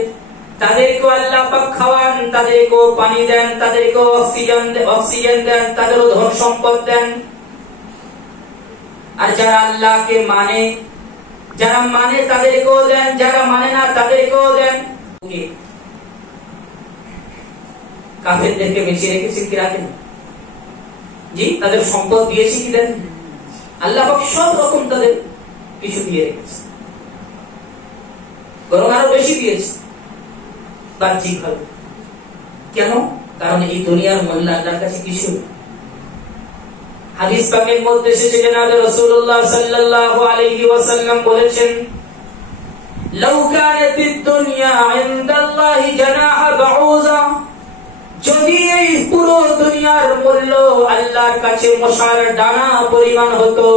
তাদেরকেও আল্লাহ পাক খাওয়ান, তাদেরকেও পানি দেন, তাদেরকেও অক্সিজেন দেন, তাদেরও ধন সম্পদ দেন। আর যারা আল্লাহকে মানে, যারা মানে তাদেরকেও দেন, যারা মানে না তাদেরকেও দেন। কাফেরদেরকে বেঁচে রেখেছেন কি রাখেন? জি, তাদের সম্পদ দিয়েছি কি দেন? আল্লাহ পাক সব রকম তাদের কিছু দিয়ে রেখেছে, বরং আরো বেশি দিয়েছে বাহ্যিক ভাবে। কেন? কারণ এই দুনিয়ার মূল্য আল্লাহর কাছে কিছু। হাদিস পাকের মধ্যে এসেছে জনাব রাসূলুল্লাহ সাল্লাল্লাহু আলাইহি ওয়াসাল্লাম বলেছেন, লাউ কানাতিদ দুনিয়া ইনদাল্লাহি জানাহা বাউযা, যদি এই পুরো দুনিয়ার মূল্য আল্লাহর কাছে মশার ডানা পরিমাণ হতো,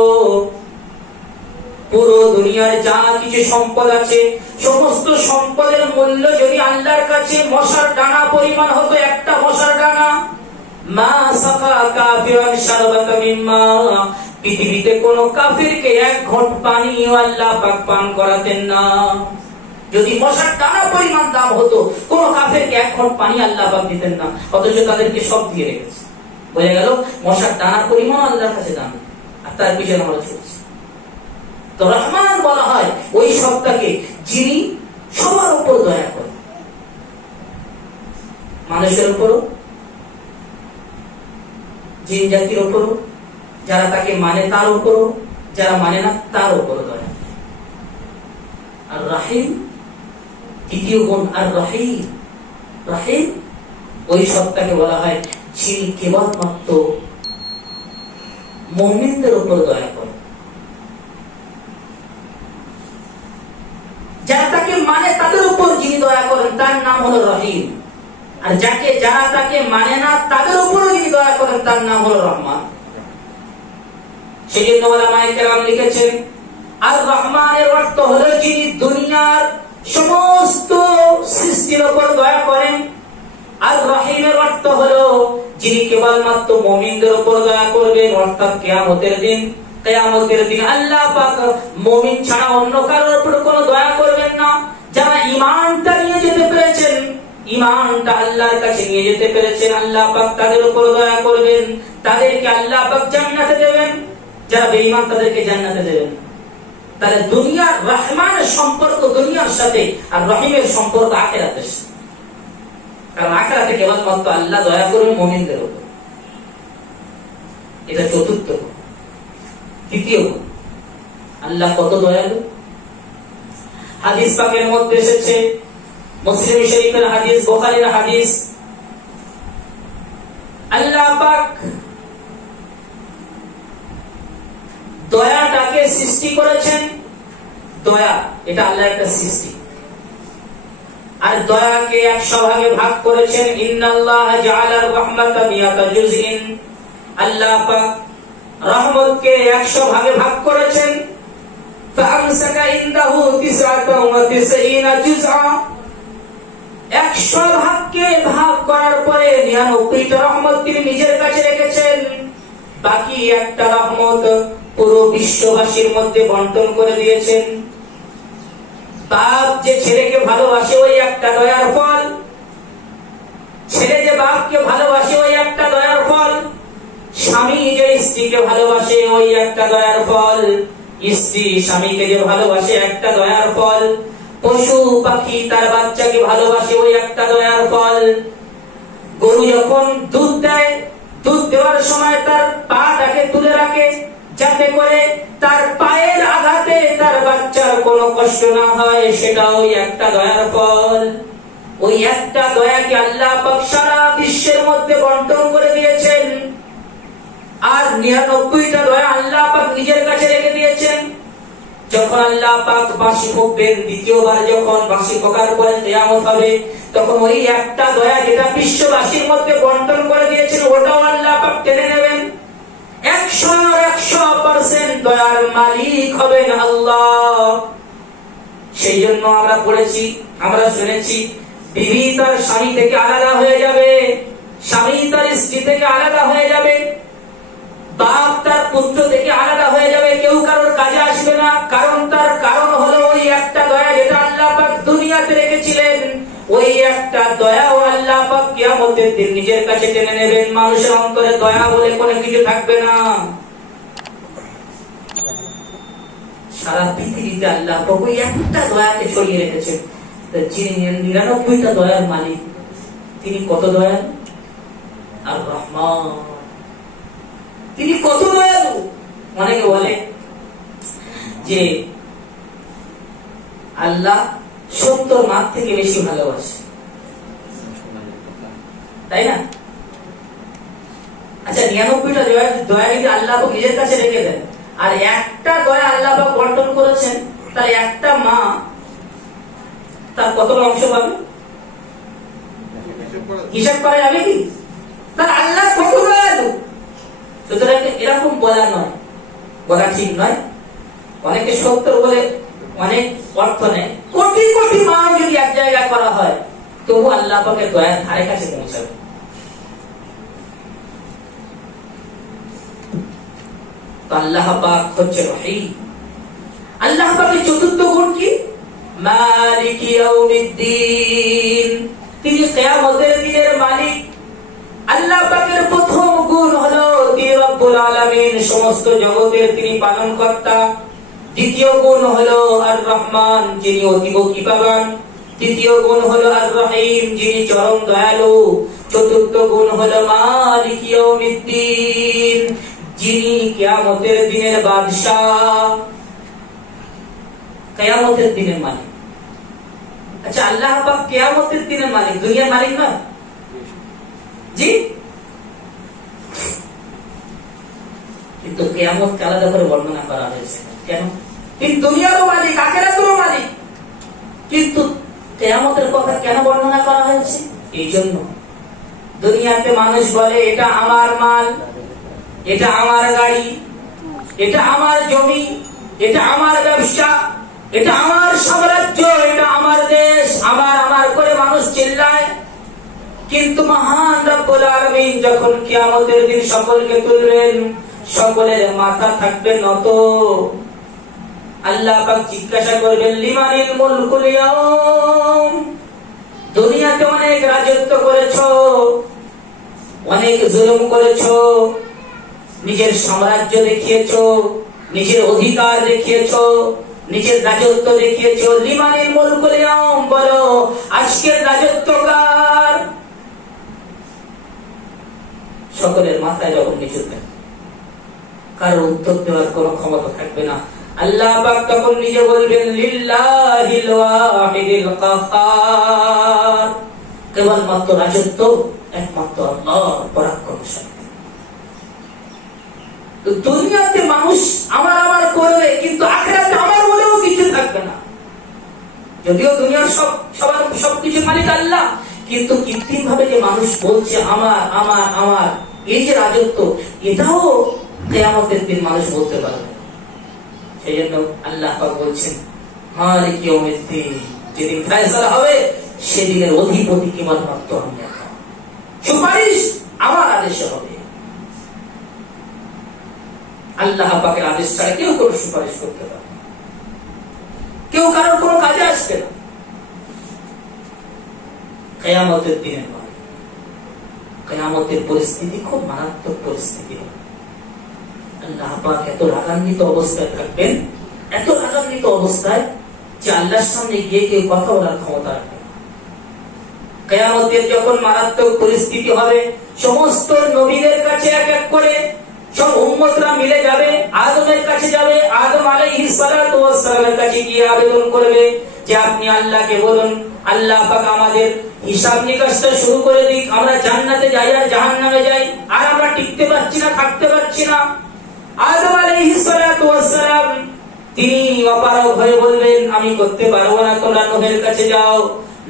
পুরো দুনিয়ার যা কিছু সম্পদ আছে সমস্ত সম্পদের মূল্য যদি আল্লাহর কাছে মশার ডানা পরিমাণ হতো, একটা মশার ডানা, মা সাকা কাফিরান শারবাতা মিম্মা, পৃথিবীতে কোন কাফিরকে এক ঘট পানিও আল্লাহ পাক পান করাতেন না। যদি মশার ডানা পরিমাণ দাম হতো, কোন কাফিরকে এক ঘট পানি আল্লাহ পাক দিতেন না, অথচ তাদেরকে সব দিয়ে রেখেছে। বোঝা গেল মশার ডানার পরিমাণ আল্লাহর কাছে দাম, আর তার পিছনে আমরা চলছি। তো রহমান বলা হয় ওই সত্তাকে যিনি সবার উপর দয়া করেন, মানুষের উপরও, জিন জাতির উপরও, যারা তাকে মানে তার উপরও, যারা মানে না তার উপরও দয়া। আর রাহিম, তৃতীয় গুণ আর রহিম। রহিম ওই সত্তাকে বলা হয় যিনি কেবলমাত্র মুমিনদের উপর দয়া করেন। যারা তাকে মানে তাদের উপর যিনি দয়া করেন তার নাম হলো রহিম। আর যারা তাকে মানে না তাদের উপরও যিনি দয়া করেন তার নাম হলো রহমান। সেই জন্য উলামায়ে কেরাম লিখেছেন, আর রহমানের অর্থ হলো যিনি দুনিয়ার সমস্ত সৃষ্টির উপর দয়া করেন। আর রহিমের অর্থ হলো যিনি কেবলমাত্র মুমিনদের উপর দয়া করবেন, অর্থাৎ কিয়ামতের দিন। কিয়ামতের দিন আল্লাহ পাক মুমিন ছাড়া অন্য কারোর উপর কোনো দয়া করবেন না। যারা ঈমানটা নিয়ে যেতে পেরেছেন, ঈমানটা আল্লাহর কাছে নিয়ে যেতে পেরেছেন, আল্লাহ পাক তাদের উপর দয়া করবেন, তাদেরকে আল্লাহ পাক জান্নাতে দেবেন। যারা বেঈমান তাদেরকে জান্নাতে দেবেন। তাহলে দুনিয়ার রহমানের সম্পর্ক দুনিয়ার সাথে, আর রহিমের সম্পর্ক আখিরাতের সাথে। কারণ আখিরাতে কেবলমাত্র আল্লাহ দয়া করবেন মুমিনদের উপর। এটা চতুর্থ। তৃতীয়, আল্লাহ কত দয়ালু। হাদিস পাকের মধ্যে এসেছে, মুসলিম শরীফের হাদিস, বুখারীর হাদিস, আল্লাহ পাক দয়াটাকে সৃষ্টি করেছেন। দয়া এটা আল্লাহর একটা সৃষ্টি। আর দয়াকে 100 ভাগে ভাগ করেছেন। ইন্নাল্লাহা জাআলার রাহমাতা মিয়াতা জুজইন, আল্লাহ পাক রহমতকে 100 ভাগে ভাগ করেছেন। ফাআমসাকা ইনদাহু 99 জুজআ, 100 ভাগকে ভাগ করার পরে 99টা রহমত তিনি নিজের কাছে রেখেছেন। বাকি একটা রহমত পুরো বিশ্ববাসীর মধ্যে বন্টন করে দিয়েছেন। বাপ যে ছেলেকে ভালোবাসে ওই একটা দয়ার ফল, ছেলে যে বাপকে ভালোবাসে ওই একটা দয়ার ফল, স্বামী যে স্ত্রীকে ভালোবাসে ওই একটা দয়ার ফল, স্ত্রী স্বামীকে যে ভালোবাসে একটা দয়ার ফল, পশু পাখি তার বাচ্চাকে ভালোবাসে ওই একটা দয়ার ফল। গরু যখন দুধ দেয়, দুধ দেওয়ার সময় তার পাটাকে তুলে রাখে যাতে করে তার পায়ের আঘাতে তার বাচ্চার কোনো কষ্ট না হয়, সেটা ওই একটা দয়ার ফল। ওই একটা দয়াকে আল্লাহ পাক সারা বিশ্বের মধ্যে বন্টন করে দিয়েছেন। আর 99টা দয়া আল্লাহ পাক নিজের কাছে রেখে দিয়েছেন। যখন আল্লাহ পাক বাঁশি ফুঁকবেন, দ্বিতীয়বার যখন বাঁশি ফোঁকার পরে কিয়ামত হবে, তখন ওই একটা দয়া যেটা বিশ্ববাসীর মধ্যে বন্টন করে দিয়েছেন ওটাও আল্লাহ পাক টেনে নেবেন। 100% দয়ার মালিক হবেন আল্লাহ। সেই জন্য আমরা পড়েছি, আমরা শুনেছি, বিবি তার স্বামী থেকে আলাদা হয়ে যাবে, স্বামী তার স্ত্রী থেকে আলাদা হয়ে যাবে, বাপ তার পুত্র থেকে আলাদা হয়ে যাবে, কেউ কারোর কাজে আসবে না। কারণ তার কারণ হলো ওই একটা দয়া যেটা আল্লাহ পাক দুনিয়াতে রেখেছিলেন। ওই একটা দয়াও আল্লাহ পাক কিয়ামতের দিন নিজের কাছে টেনে নেবেন। মানুষের অন্তরে দয়া বলে কোনো কিছু থাকবে না। সারা পৃথিবীতে আল্লাহ পাক ওই একটা দয়াকে ছড়িয়ে রেখেছেন। যিনি 99টা দয়ার মালিক, তিনি কত দয়ালু? আর রহমান, তিনি কত দয়ালু। অনেকে বলে যে আল্লাহ 70 মাস থেকে বেশি ভালোবাসে, তাই না? আচ্ছা, 99টা দয়া যদি আল্লাহ নিজের কাছে রেখে দেন আর একটা দয়া আল্লাহ বন্টন করেছেন, তাহলে একটা মা তার কত অংশ পাবে হিসাব করা যাবে কি? তার আল্লাহ কত দয়ালু। সুতরাং এরকম বলা নয়, বলা ঠিক নয়। অনেকে 70 বলে অনেক অর্থ নেয়। কোটি কোটি মা যদি এক জায়গায় করা হয় তবু আল্লাহ পাকের দয়ার ধারে কাছে পৌঁছাবে। আল্লাহ পাক হচ্ছে রহিম। আল্লাহ পাকের চতুর্থ গুণ কি? মালিক ইয়াউমিদ্দিন, তিনি কিয়ামতের দিনের মালিক। আল্লাহ পাকের প্রথম গুণ হলো তিনি রব্বুল আলামিন, সমস্ত জগতের তিনি পালনকর্তা। দ্বিতীয় গুণ হলো আর রহমান, যিনি অতীব কৃপাবান। তৃতীয় গুণ হলো আর রহিম, যিনি চরম দয়ালু। চতুর্থ গুণ হলো মালিক ইয়াউমিদ্দিন, যিনি কিয়ামতের দিনের বাদশাহ, কিয়ামতের দিনের মালিক। আচ্ছা, আল্লাহ পাক কিয়ামতের দিনের মালিক, দুনিয়ার মালিক না? জি, কিন্তু কিয়ামতকে আলাদা করে বর্ণনা করা হয়েছে। কেন? তিনি দুনিয়ারও মালিক, আখিরাতেরও মালিক, কিন্তু কিয়ামতের কথা কেন বর্ণনা করা হয়েছে? এই জন্য দুনিয়াতে মানুষ বলে এটা আমার মাল, এটা আমার গাড়ি, এটা আমার জমি, এটা আমার ব্যবসা, এটা আমার সাম্রাজ্য, এটা আমার দেশ, আমার আমার করে মানুষ চিল্লায়। কিন্তু মহান রব্বুল আলামিন যখন কিয়ামতের দিন সকলকে তুলবেন, সকলের মাথা থাকবে নত। আল্লাহ পাক জিজ্ঞাসা করবেন লিমানিল মুলকুল ইয়াউম, দুনিয়াতে অনেক রাজত্ব করেছো, অনেক জুলুম করেছো, নিজের সাম্রাজ্য দেখিয়েছো, নিজের অধিকার দেখিয়েছো, নিজের রাজত্ব দেখিয়েছো। লিমানিল মুলকুল ইয়াউম, বলো আজকের রাজত্ব কার? সকলের মাথায় যখন নিচু থাকবে, কারো উত্তর দেওয়ার কোনো ক্ষমতা থাকবে না। আল্লাহ পাক তখন নিজে বলবেন লিল্লাহিল ওয়াহিদিল কাহ্হার, কেবলমাত্র রাজত্ব একমাত্র আল্লাহর পরাক্রমশালী। তো দুনিয়াতে মানুষ আমার আমার করবে, কিন্তু আখিরাতে আমার বলেও কিছু থাকবে না। যদিও দুনিয়ার সবকিছু মালিক আল্লাহ, কিন্তু কৃত্রিম ভাবে যে মানুষ বলছে আমার আমার আমার, এই যে রাজত্ব, এটাও কিয়ামতের দিন মানুষ বলতে পারবে। সেই জন্য আল্লাহ পাক বলছেন মালিক ইয়াউমিদ্দিন, যেদিন ফয়সালা হবে সেদিনের অধিপতি কেবলমাত্র আমি। সুপারিশ আমার আদেশে হবে। আল্লাহ পাকের আদেশ ছাড়া কেউ কোনো সুপারিশ করতে পারে না, কেউ কারোর কোনো কাজে আসবে না। কিয়ামতের দিনের পরে কিয়ামতের পরিস্থিতি খুব মারাত্মক পরিস্থিতি হবে। আল্লাহ পাক এত রাগান্বিত অবস্থায় থাকবেন, এত রাগান্বিত অবস্থায় যে আল্লাহর সামনে গিয়ে কেউ কথা বলার ক্ষমতা রাখবে না। কিয়ামতের যখন মারাত্মক পরিস্থিতি হবে, সমস্ত নবীদের কাছে এক এক করে সব উম্মতরা মিলে যাবে, আদমের কাছে যাবে, আদম আলাইহিস সালাতু ওয়াস সালামের কাছে গিয়ে আবেদন করবে যে আপনি আল্লাহকে বলুন, আল্লাহ পাক আমাদের হিসাব নিকাশটা শুরু করে দিক, আমরা জান্নাতে যাই আর জাহান্নামে যাই, আর আমরা টিকতে পারছি না, থাকতে পারছি না। আদম আলাইহিস সালাতু ওয়াস সালাম তিনি অপারগ হয়ে বলবেন আমি করতে পারবো না, তোমরা নূহের কাছে যাও।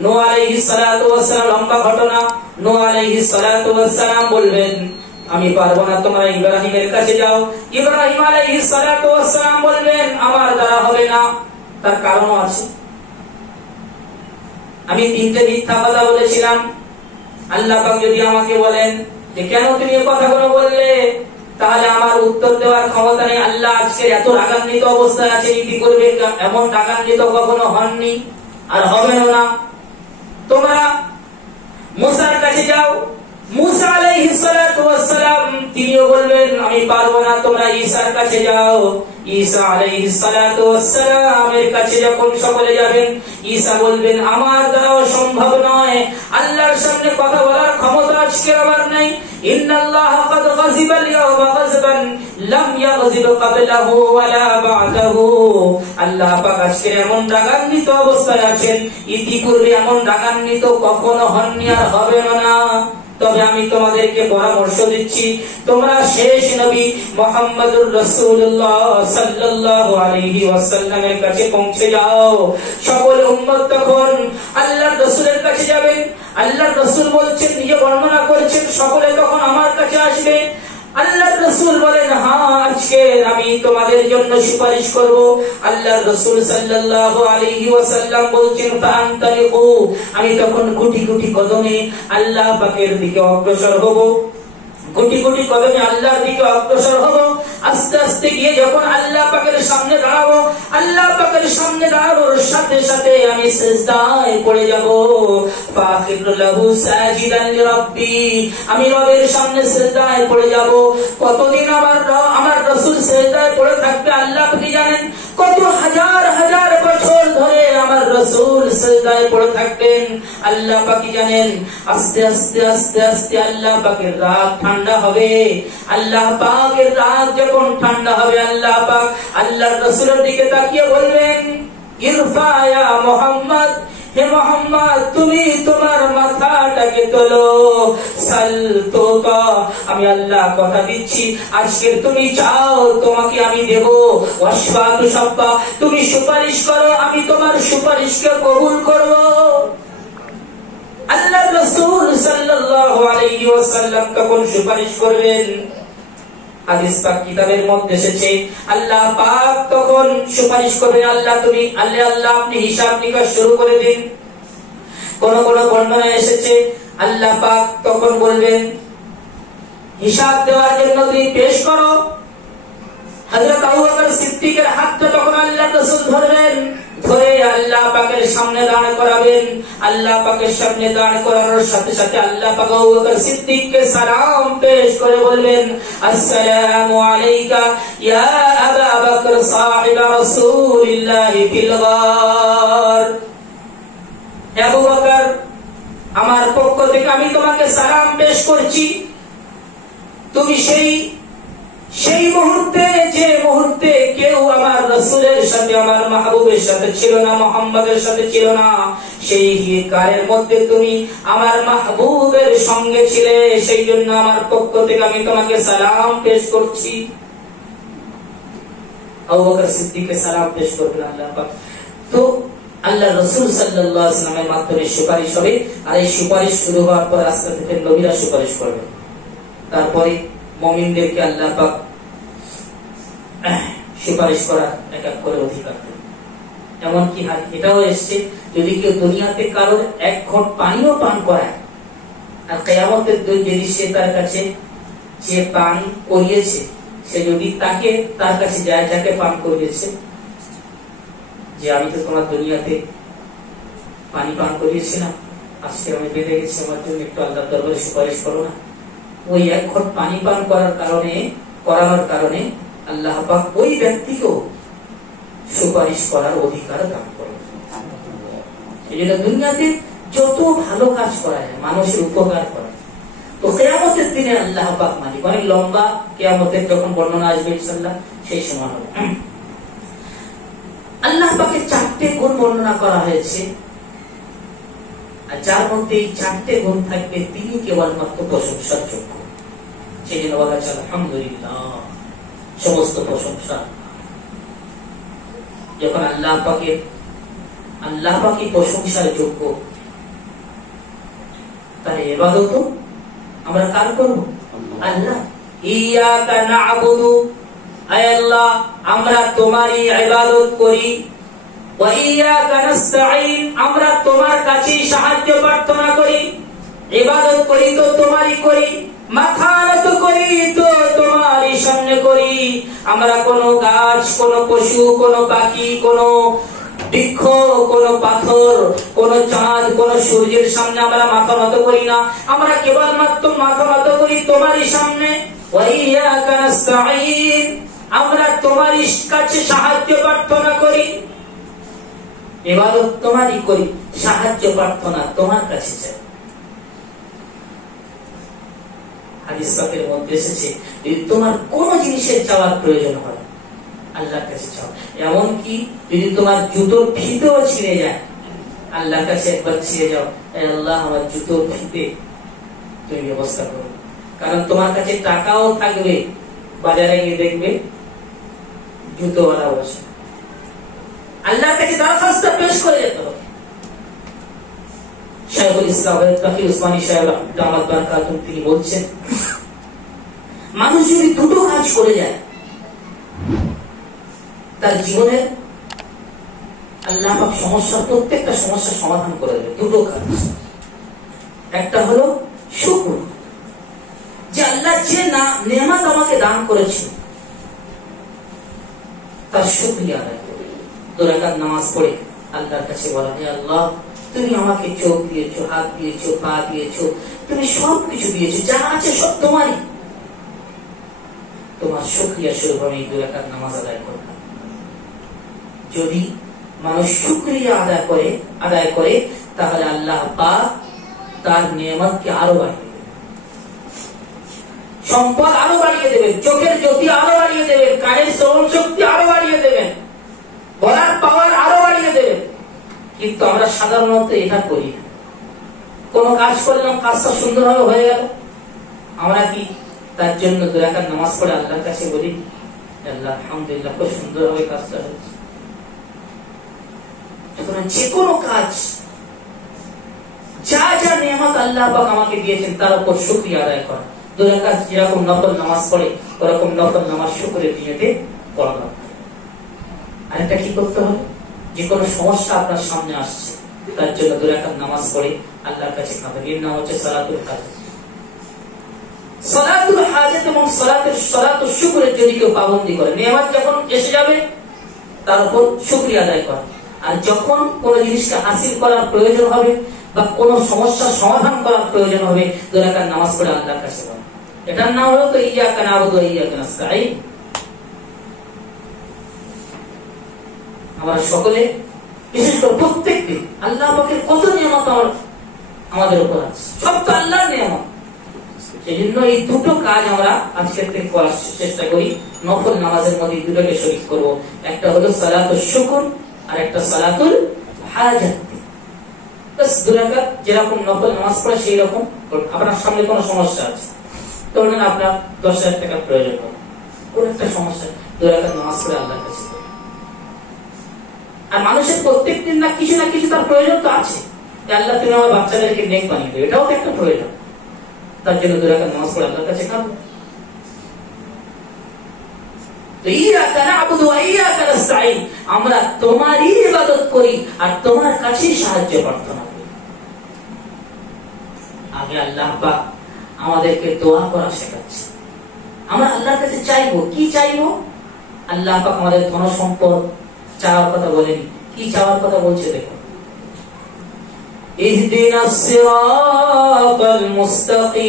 নূহ আলাইহিস সালাতু ওয়াস সালাম, লম্বা ঘটনা, নূহ আলাইহিস সালাতু ওয়াস সালাম বলবেন আমি পারবো না, তোমরা ইব্রাহিমের কাছে যাও। ইব্রাহিম আলাইহিস সালাতু ওয়াস সালাম বলবেন আমার দ্বারা হবে না। তার কারণ আছে। আমি তিনটে মিথ্যা কথা বলেছিলাম, আল্লাহ পাক যদি আমাকে বলেন যে কেন তুমি এই কথাগুলো বললে, তাহলে আমার উত্তর দেওয়ার ক্ষমতা নেই। আল্লাহ আজকে এত রাগান্বিত অবস্থায় আছে, নীতি করবে, এমন রাগান্বিত কখনো হননি আর হবেও না। তোমরা মুসার কাছে যাও। মুসা আলাইহিস সালাতু ওয়াস সালাম তিনিও বলবেন আমি পারবো না, তোমরা ঈসার কাছে যাও। ঈসা আলাইহিস সালাতু ওয়াস সালামের কাছে যখন সকলে যাবেন, ঈসা বলবেন আমার দ্বারাও সম্ভব নয়, আল্লাহর সামনে কথা বলার ক্ষমতা আজকে আমার নেই। ইন্নাল্লাহা ক্বাদ গাযিবা আল-ইয়াওমা গাযবান লাম ইয়াগযিব ক্বাবলাহু ওয়ালা বা'দাহু। আল্লাহ পাক আজকে এমন রাগান্বিত অবস্থায় আছেন, ইতিপূর্বে এমন রাগান্বিত কখনো হননি আর হবে না। তবে আমি তোমাদেরকে পরামর্শ দিচ্ছি, তোমরা শেষ নবী মুহাম্মদুর রাসূলুল্লাহ সাল্লাল্লাহু আলাইহি ওয়াসাল্লামের কাছে পৌঁছে যাও। সকল উম্মত তখন আল্লাহর রাসূলের কাছে যাবেন। আল্লাহর রাসূল বলছেন, নিজে বর্ণনা করেছেন, সকলে তখন আমার কাছে আসবে। আল্লাহর রাসূল বলেন হ্যাঁ আজকে আমি তোমাদের জন্য সুপারিশ করব। আল্লাহর রাসূল সাল্লাল্লাহু আলাইহি ওয়াসাল্লাম বলছেন ফাআনতালিকু, আমি তখন গুটি গুটি কদমে আল্লাহ পাকের দিকে অগ্রসর হব, গুটি গুটি কদমে আল্লাহর দিকে অগ্রসর হব। আস্তে আস্তে গিয়ে যখন আল্লাহ পাকের সামনে দাঁড়াবো, আল্লাহ পাকের সামনে দাঁড়ানোর সাথে সাথে আমি সিজদায় পড়ে যাব। ফাখিরু লাহু সাজিদান লিরাব্বি, আমি রবের সামনে সিজদায় পড়ে যাব। কতদিন আমার রাসূল সিজদায় পড়ে থাকবে আল্লাহ পাক জানেন। কত হাজার হাজার বছর ধরে আমার রাসূল সিজদায় পড়ে থাকবেন আল্লাহ পাক জানেন। আস্তে আস্তে আস্তে আস্তে আল্লাহ পাকের রাগ ঠান্ডা হবে। আল্লাহ পাকের রাগ যখন ঠান্ডা হবে, আল্লাহ পাক আল্লাহর রাসূলের দিকে তাকিয়ে বলবেন ইরফা ইয়া মুহাম্মদ, হে মুহাম্মদ তুমি তোমার মাথাটাকে তোলো। সাল তোতা, আমি আল্লাহ কথা দিচ্ছি আজকে তুমি চাও তোমাকে আমি দেব। ওয়াশফা তুশাফা, তুমি সুপারিশ করো আমি তোমার সুপারিশকে কবুল করব। আল্লাহর রাসূল সাল্লাল্লাহু আলাইহি ওয়াসাল্লাম তখন সুপারিশ করবেন। হাদিস পাক কিতাবের মধ্যে এসেছে আল্লাহ পাক তখন সুপারিশ করবে আল্লাহ তুমি আল্লাহ আপনি হিসাব নিকাশ শুরু করে দিন। কোন কোন বর্ণনায় এসেছে আল্লাহ পাক তখন বলবেন হিসাব দেওয়ার জন্য তুমি পেশ করো। হযরত আবু বকর সিদ্দিকের হাতটা তখন আল্লাহর রাসূল ধরবেন, ধরে আল্লাহ পাকের সামনে দাঁড় করাবেন। আল্লাহ পাকের সামনে দাঁড় করানোর সাথে সাথে আল্লাহ পাক আবু বকর সিদ্দিককে সালাম পেশ করে বলবেন আসসালামু আলাইকা ইয়া আবা বকর সাহিব রাসূলিল্লাহ ফিল গার। আবু বকর আমার পক্ষ থেকে আমি তোমাকে সালাম পেশ করছি। তুমি সেই মুহূর্তে, যে মুহূর্তে কেউ আমার রাসূলের সাথে আমার মাহবুবের সাথে ছিল না, মুহাম্মাদের সাথে ছিল না, সেই কালের মধ্যে তুমি আমার মাহবুবের সঙ্গে ছিলে, সেই জন্য আমার পক্ষ থেকে আমি তোমাকে সালাম পেশ করছি। আবু বকর সিদ্দিককে সালাম পেশ করলেন আল্লাহ পাক। তো আল্লাহ রাসূল সাল্লাল্লাহু আলাইহি ওয়াসাল্লামের মাধ্যমে সুপারিশ হবে। আর এই সুপারিশ শুরু হওয়ার পর আস্তে আস্তে নবীরা সুপারিশ করবেন। তারপরে মুমিনদেরকে আল্লাহ পাক সুপারিশ করার এক এক করে অধিকার দেন। এমনকি এটাও এসছে যদি কেউ দুনিয়াতে কারোর এক ঘট পানিও পান করায়, আর কিয়ামতের দিন যদি সে তার কাছে যে পানি করিয়েছে সে যদি তাকে তার কাছে যায়, যাকে পান করিয়েছে, যে আমি তো তোমার দুনিয়াতে পানি পান করিয়েছিলাম, আজকে আমি বেঁধে গেছি, আমার জন্য একটু আল্লাহর দরবারে সুপারিশ করো না। ওই এক ঘট পানি পান করানোর কারণে আল্লাহ পাক ওই ব্যক্তিকেও সুপারিশ করার অধিকার দান করে। এই জন্য দুনিয়াতে যত ভালো কাজ করা যায়, মানুষের উপকার করা, তো কিয়ামতের দিনে আল্লাহ পাক মালিক, অনেক লম্বা কিয়ামতের যখন বর্ণনা আসবে ইনশাআল্লাহ সেই সময় হবে। আল্লাহ পাকের 4টে গুণ বর্ণনা করা হয়েছে, আর যার মধ্যে এই 4টে গুণ থাকবে, তিনি কেবলমাত্র প্রশংসার যোগ্য। সেই জন্য বলা হচ্ছে আলহামদুলিল্লাহ, সমস্ত প্রশংসা। যখন আল্লাহ পাকের প্রশংসার যোগ্য, তাহলে ইবাদত আমরা কার করব? আল্লাহ। ইয়াকা না'বুদু, আয় আল্লাহ আমরা তোমারই ইবাদত করি, ওয়া ইয়াকা নাস্তাঈন, আমরা তোমার কাছেই সাহায্য প্রার্থনা করি। ইবাদত করি তো তোমারই করি, মাথা নত করি তো তোমারই সামনে করি। আমরা কোন গাছ, কোন পশু, কোন পাখি, কোন বৃক্ষ, কোন পাথর, কোন চাঁদ, কোন সূর্যের সামনে আমরা মাথা নত করি না। আমরা কেবলমাত্র মাথা নত করি তোমারই সামনে। ওয়া ইয়াকা নাস্তাঈন, আমরা তোমারই কাছে সাহায্য প্রার্থনা করি। ইবাদত তোমারই করি, সাহায্য প্রার্থনা তোমার কাছে চাই। হাদিস পাকের মধ্যে এসেছে, যদি তোমার কোন জিনিসের চাওয়ার প্রয়োজন হয়, আল্লাহর কাছে চাও। এমনকি যদি তোমার জুতোর ফিতেও ছিঁড়ে যায়, আল্লাহর কাছে একবার ছিঁড়ে যাও, আল্লাহ আমার জুতোর ফিতে তুমি ব্যবস্থা করো। কারণ তোমার কাছে টাকাও থাকবে, বাজারে গিয়ে দেখবে জুতোওয়ালা বসে, আল্লাহর কাছে দরখাস্তটা পেশ করে যেতে হবে। শাইখুল ইসলাম তাকি উসমানী সাহেব দামাত বারাকাতুহু তিনি বলছেন, মানুষ যদি দুটো কাজ করে যায়, তার জীবনের আল্লাহ পাক প্রত্যেকটা সমস্যার সমাধান করে দেবে। দুটো কাজ, একটা হলো শুকর, যে আল্লাহ যে নেয়ামত আমাকে দান করেছে তার শুকরিয়া আদায় করে 2 রাকাত নামাজ পড়ে আল্লাহর কাছে বলা, হে আল্লাহ তুমি আমাকে চোখ দিয়েছো, হাত দিয়েছো, পা দিয়েছো, তুমি সবকিছু দিয়েছো, যা আছে সব তোমারই। তোমার শুকরিয়া স্বরূপ আমি 2 রাকাত নামাজ আদায় করলাম। যদি মানুষ শুকরিয়া আদায় করে তাহলে আল্লাহ পাক তার নিয়ামতকে আরো বাড়িয়ে দেবেন, সম্পদ আরো বাড়িয়ে দেবেন, চোখের জ্যোতি আরো বাড়িয়ে দেবেন, কানের শ্রবণ শক্তি আরো বাড়িয়ে দেবেন, বলার পাওয়ার আরো বাড়িয়ে দেবেন। কিন্তু আমরা সাধারণত এটা করি না। কোন কাজ করলাম, কাজটা সুন্দরভাবে হয়ে গেল, আমরা কি তার জন্য 2 রাকাত নামাজ পড়ে আল্লাহর কাছে বলি, আল্লাহ আলহামদুলিল্লাহ খুব সুন্দরভাবে কাজটা হয়েছে। যে কোনো কাজ, যা যা নিয়ামত আল্লাহ পাক আমাকে দিয়েছেন তার উপর শুকরিয়া আদায় করা। 2 রাকাত যেরকম নফল নামাজ পড়ে ওরকম নফল নামাজ শুকরের নিয়তে পড়া। আরেকটা কি করতে হবে, যে কোনো সমস্যা আপনার সামনে আসছে তার জন্য 2 রাকাত নামাজ পড়ে আল্লাহর কাছে কাঁদবেন। এর নাম হচ্ছে সালাতুল হাজাত। সালাতুল হাজাত এবং সালাতুল শুকরের যদি কেউ পাবন্দি করে, নিয়ামত যখন এসে যাবে তার উপর শুকরিয়া আদায় করা। আর যখন কোন জিনিসকে হাসিল করার প্রয়োজন হবে বা কোন সমস্যার সমাধান করার প্রয়োজন হবে, 2 রাকাত নামাজ পড়ে আল্লাহর কাছে বলা। এটার নাম হলো তো ইয়াকা না'বুদু ওয়া ইয়াকা নাস্তাঈন। আমরা সকলে, বিশেষ করে প্রত্যেককে, আল্লাহ পাকের কত নিয়ামত আমাদের উপর আছে, সব তো আল্লাহর নিয়ামত। সেই জন্য এই দুটো কাজ আমরা আজকের থেকে করার চেষ্টা করি। নফল নামাজের মধ্যে দুটোকে শরীক করব, একটা হলো সালাতুল শুকর আর একটা সালাতুল হাজাত। বাস 2 রাকাত যেরকম নফল নামাজ পড়ে সেই রকম। আপনার সামনে কোনো সমস্যা আছে, ধরুন আপনার 10,000 টাকা প্রয়োজন হবে, কোন একটা সমস্যা, 2 রাকাত নামাজ পড়ে আল্লাহর কাছে। আর মানুষের প্রত্যেক দিন না কিছু তার প্রয়োজন তো আছে, আল্লাহ তুমি আমার বাচ্চাদেরকে নেক বানিয়ে দেবে, এটাও তো একটা প্রয়োজন। তার জন্য 2 রাকাত নামাজ পড়ে আল্লাহর কাছে কাঁদো। ইয়াকা না'বুদু ওয়া ইয়াকা নাস্তাঈন, আমরা তোমারই ইবাদত করি আর তোমার কাছেই সাহায্য প্রার্থনা করি। আগে আল্লাহ পাক আমাদেরকে দোয়া করা শেখাচ্ছে। আমরা আল্লাহর কাছে চাইবো, কি চাইবো? আল্লাহ পাক আমাদের ধন সম্পদ চাওয়ার কথা বলেনি, কি চাওয়ার কথা বলছে দেখো, ইহদিনাস সিরাতাল মুস্তাকিম,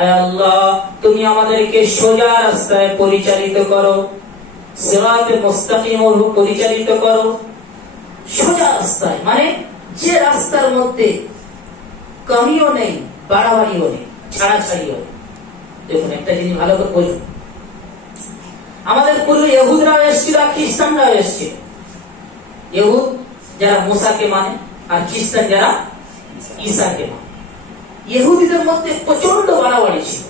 আয় আল্লাহ তুমি আমাদেরকে সোজা রাস্তায় পরিচালিত করো, সিরাতে মুস্তাকিম পরিচালিত করো, সোজা রাস্তায়, মানে যে রাস্তার মধ্যে কমিও নেই, বাড়াবাড়িও নেই, ছাড়াছাড়িও নেই। দেখুন একটা জিনিস ভালো করে বলুন, আমাদের পূর্বে ইহুদরাও এসেছিল, খ্রিস্টানরাও এসেছিল। ইহুদ যারা মুসাকে মানে, আর খ্রিস্টান যারা ঈসাকে মানে। ইহুদিদের মধ্যে প্রচন্ড বাড়াবাড়ি ছিল,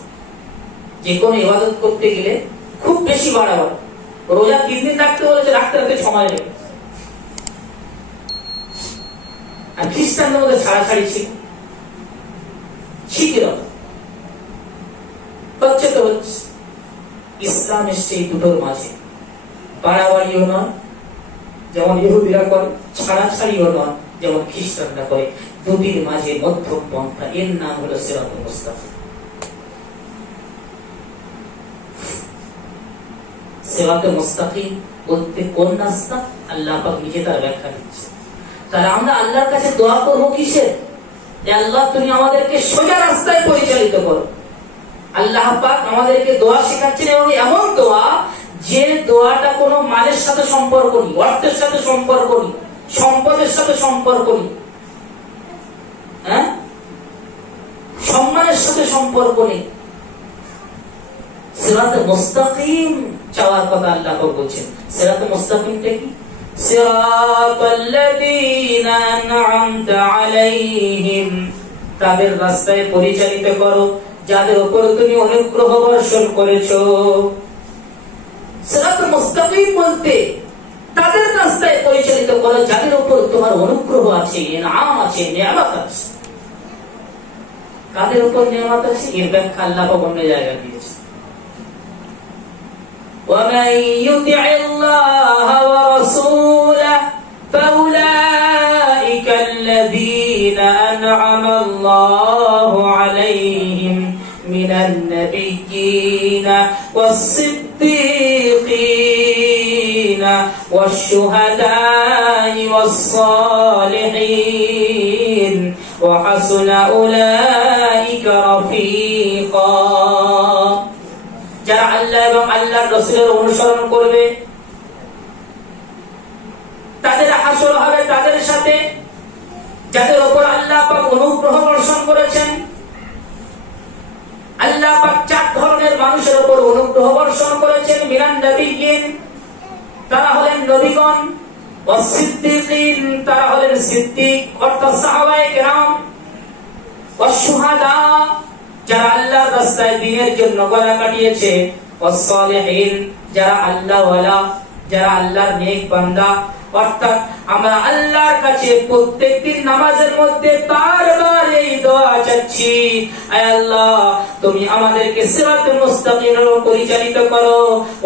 যে কোনো ইবাদত করতে গেলে খুব বেশি বাড়াবাড়ি। রোজা 3 দিন রাখতে বলেছে, রাখতে রাখতে সময় লেগে। আর খ্রিস্টানদের মধ্যে ছাড়াছাড়ি ছিল, শিখের হচ্ছে তো হচ্ছে। ইসলাম এসছে এই দুটোর মাঝে, বাড়াবাড়িও নয় যেমন ইহুদিরা করে, ছাড়াছাড়িও নয় যেমন খ্রিস্টানরা করে, দুটির মাঝে মধ্যম পন্থা, এর নাম হলো সিরাতুল মুস্তাকিম। সিরাতুল মুস্তাকিম বলতে কোন রাস্তা? আল্লাহ পাক নিজে তার ব্যাখ্যা দিচ্ছে। তাহলে আমরা আল্লাহর কাছে দোয়া করবো কিসের? যে আল্লাহ তুমি আমাদেরকে সোজা রাস্তায় পরিচালিত করো। আল্লাহ পাক আমাদেরকে দোয়া শেখাচ্ছেন, এবং এমন দোয়া যে দোয়াটা কোনো মালের সাথে সম্পর্ক নেই, অর্থের সাথে সম্পর্ক নেই, সম্পদের সাথে সম্পর্ক নেই, হ্যাঁ, সম্মানের সাথে সম্পর্ক নেই। সিরাতে মুস্তাকিম চাওয়ার কথা আল্লাহ পাক বলছেন। সিরাতে মুস্তাকিমটা কি? সিরাতাল্লাযীনা আন'আমতা আলাইহিম, তাদের রাস্তায় পরিচালিত করো যাদের উপর তুমি অনুগ্রহ বর্ষণ করেছো। সিরাতুল মুস্তাকিম বলতে তাদের রাস্তায় পরিচালিত করো যাদের উপর তোমার অনুগ্রহ আছে, ইনআম আছে, নিয়ামত আছে। কাদের উপর নিয়ামত আছে? এর ব্যাখ্যা আল্লাহ পাক অন্য জায়গায় দিয়েছে। وَمَن يُطِعِ اللَّهَ وَرَسُولَهُ فَأُولَئِكَ الَّذِينَ أَنْعَمَ اللَّهُ عَلَيْهِمْ مِنَ النَّبِيِّينَ وَالصِّدِّيقِينَ وَالشُّهَدَاءِ وَالصَّالِحِينَ وَحَسُنَ أُولَئِكَ رَفِيقًا। যারা আল্লাহ এবং আল্লাহর রাসূলের অনুসরণ করবে তাদের হাসর হবে তাদের সাথে যাদের উপর আল্লাহ পাক অনুগ্রহ বর্ষণ করেছেন। আল্লাহ পাক 4 ধরনের মানুষের উপর অনুগ্রহ বর্ষণ করেছেন। মিনান নবিয়্যিন, তারা হলেন নবীগণ। ওয়াস-সিদ্দীকিন, তারা হলেন সিদ্দিক অর্থাৎ সাহাবায়ে কেরাম। ওয়াস-শুহাদা, যারা আল্লাহর রাস্তায় দ্বীনের জন্য গলা কাটিয়েছে। ওয়াস-সালিহিন, যারা আল্লাহ ওয়ালা, যারা আল্লাহর নেক বান্দা। অর্থাৎ আমরা আল্লাহর কাছে প্রত্যেকদিন নামাজের মধ্যে বারবার এই দোয়া চাচ্ছি, আয় আল্লাহ তুমি আমাদেরকে সিরাতুল মুস্তাকিমে পরিচালিত করো,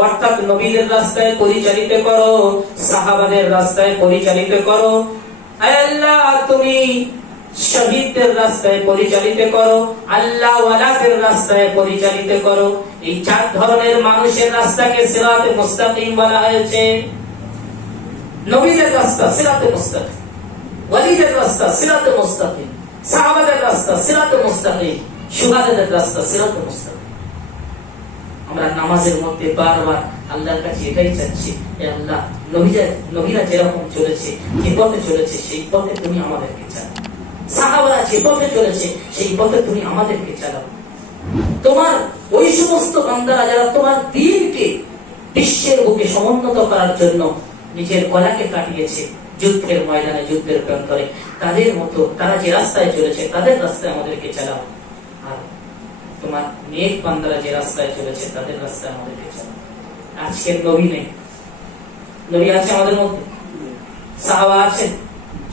অর্থাৎ নবীদের রাস্তায় পরিচালিত করো, সাহাবাদের রাস্তায় পরিচালিত করো। আয় আল্লাহ তুমি শহীদদের রাস্তায় পরিচালিত করো, আল্লাহ ওয়ালাদের রাস্তায় পরিচালিত করো। এই 4 ধরনের মানুষের রাস্তাকে সিরাতে মুস্তাকিম বলা হয়েছে। নবীদের রাস্তা সিরাতে মুস্তাকিম, ওয়ালিদের রাস্তা সিরাতে মুস্তাকিম, সাহাবাদের রাস্তা সিরাতে মুস্তাকিম, শুহাদাদের রাস্তা সিরাতে মুস্তাকিম। আমরা নামাজের মধ্যে বারবার আল্লাহর কাছে এটাই চাচ্ছি, হে আল্লাহ নবীরা যেরকম চলেছে, যে পথে চলেছে সেই পথে তুমি আমাদেরকে চালাও। সাহাবারা যে পথে চলেছে সেই পথে তুমি আমাদেরকে চালাও। তোমার ওই সমস্ত বান্দারা যারা তোমার দ্বীনকে বিশ্বের বুকে সমুন্নত করার জন্য নিজের গলাকে কাটিয়েছে যুদ্ধের ময়দানে, যুদ্ধের প্রান্তরে, তাদের মতো তারা যে রাস্তায় চলেছে তাদের রাস্তায় আমাদেরকে চালাও। আর তোমার নেক বান্দারা যে রাস্তায় চলেছে তাদের রাস্তায় আমাদেরকে চালাও। আজকের নবী নেই, নবী আছে আমাদের মধ্যে, সাহাবা আছেন,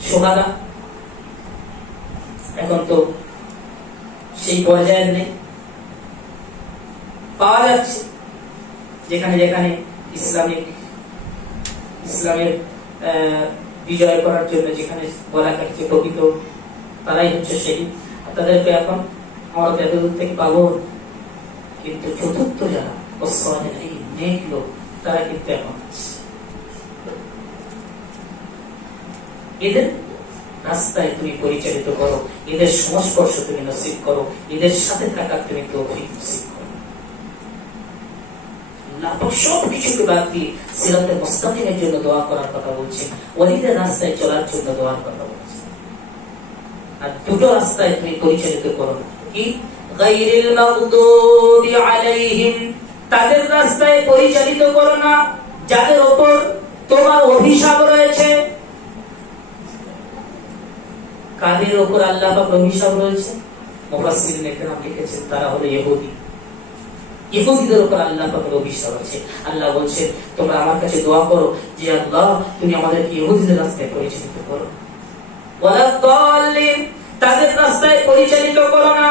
শুহাদা এখন তো সেই পর্যায়ে নেই। পাওয়া যাচ্ছে যেখানে যেখানে ইসলামের বিজয় করার জন্য যেখানে গলা কাটছে প্রকৃত তারাই হচ্ছে শহীদ। তাদেরকে এখন আমরা এত দূর থেকে পাবো। কিন্তু চতুর্থ যারা এই নেক লোক, তারা কিন্তু এখন এদের রাস্তায় তুমি পরিচালিত করো, এদের সংস্পর্শ তুমি নসিব করো, এদের সাথে থাকা তুমি তৌফিক নসিব করো। সব কিছুকে বাদ দিয়ে সিরাতে মুস্তাকিমের জন্য দোয়া করার কথা বলছেন, ওলিদের রাস্তায় চলার জন্য দোয়ার কথা বলছেন। আর দুটো রাস্তায় তুমি পরিচালিত করো, কি গায়রিল মাগদুবি আলাইহিম, তাদের রাস্তায় পরিচালিত করো না যাদের উপর তোমার অভিশাপ রয়েছে। কাদের উপর আল্লাহ পাক অভিশাপ রয়েছে? মুফাসসিরিনে কেরাম লিখেছেন তারা হলো ইহুদি। ইহুদিদের উপর আল্লাহ পাকের অভিশাপ আছে। আল্লাহ বলছেন তোমরা আমার কাছে দোয়া করো যে আল্লাহ তুমি আমাদেরকে ইহুদিদের রাস্তায় পরিচালিত করো। ওয়ালা দাল্লিন, তাদের রাস্তায় পরিচালিত করো না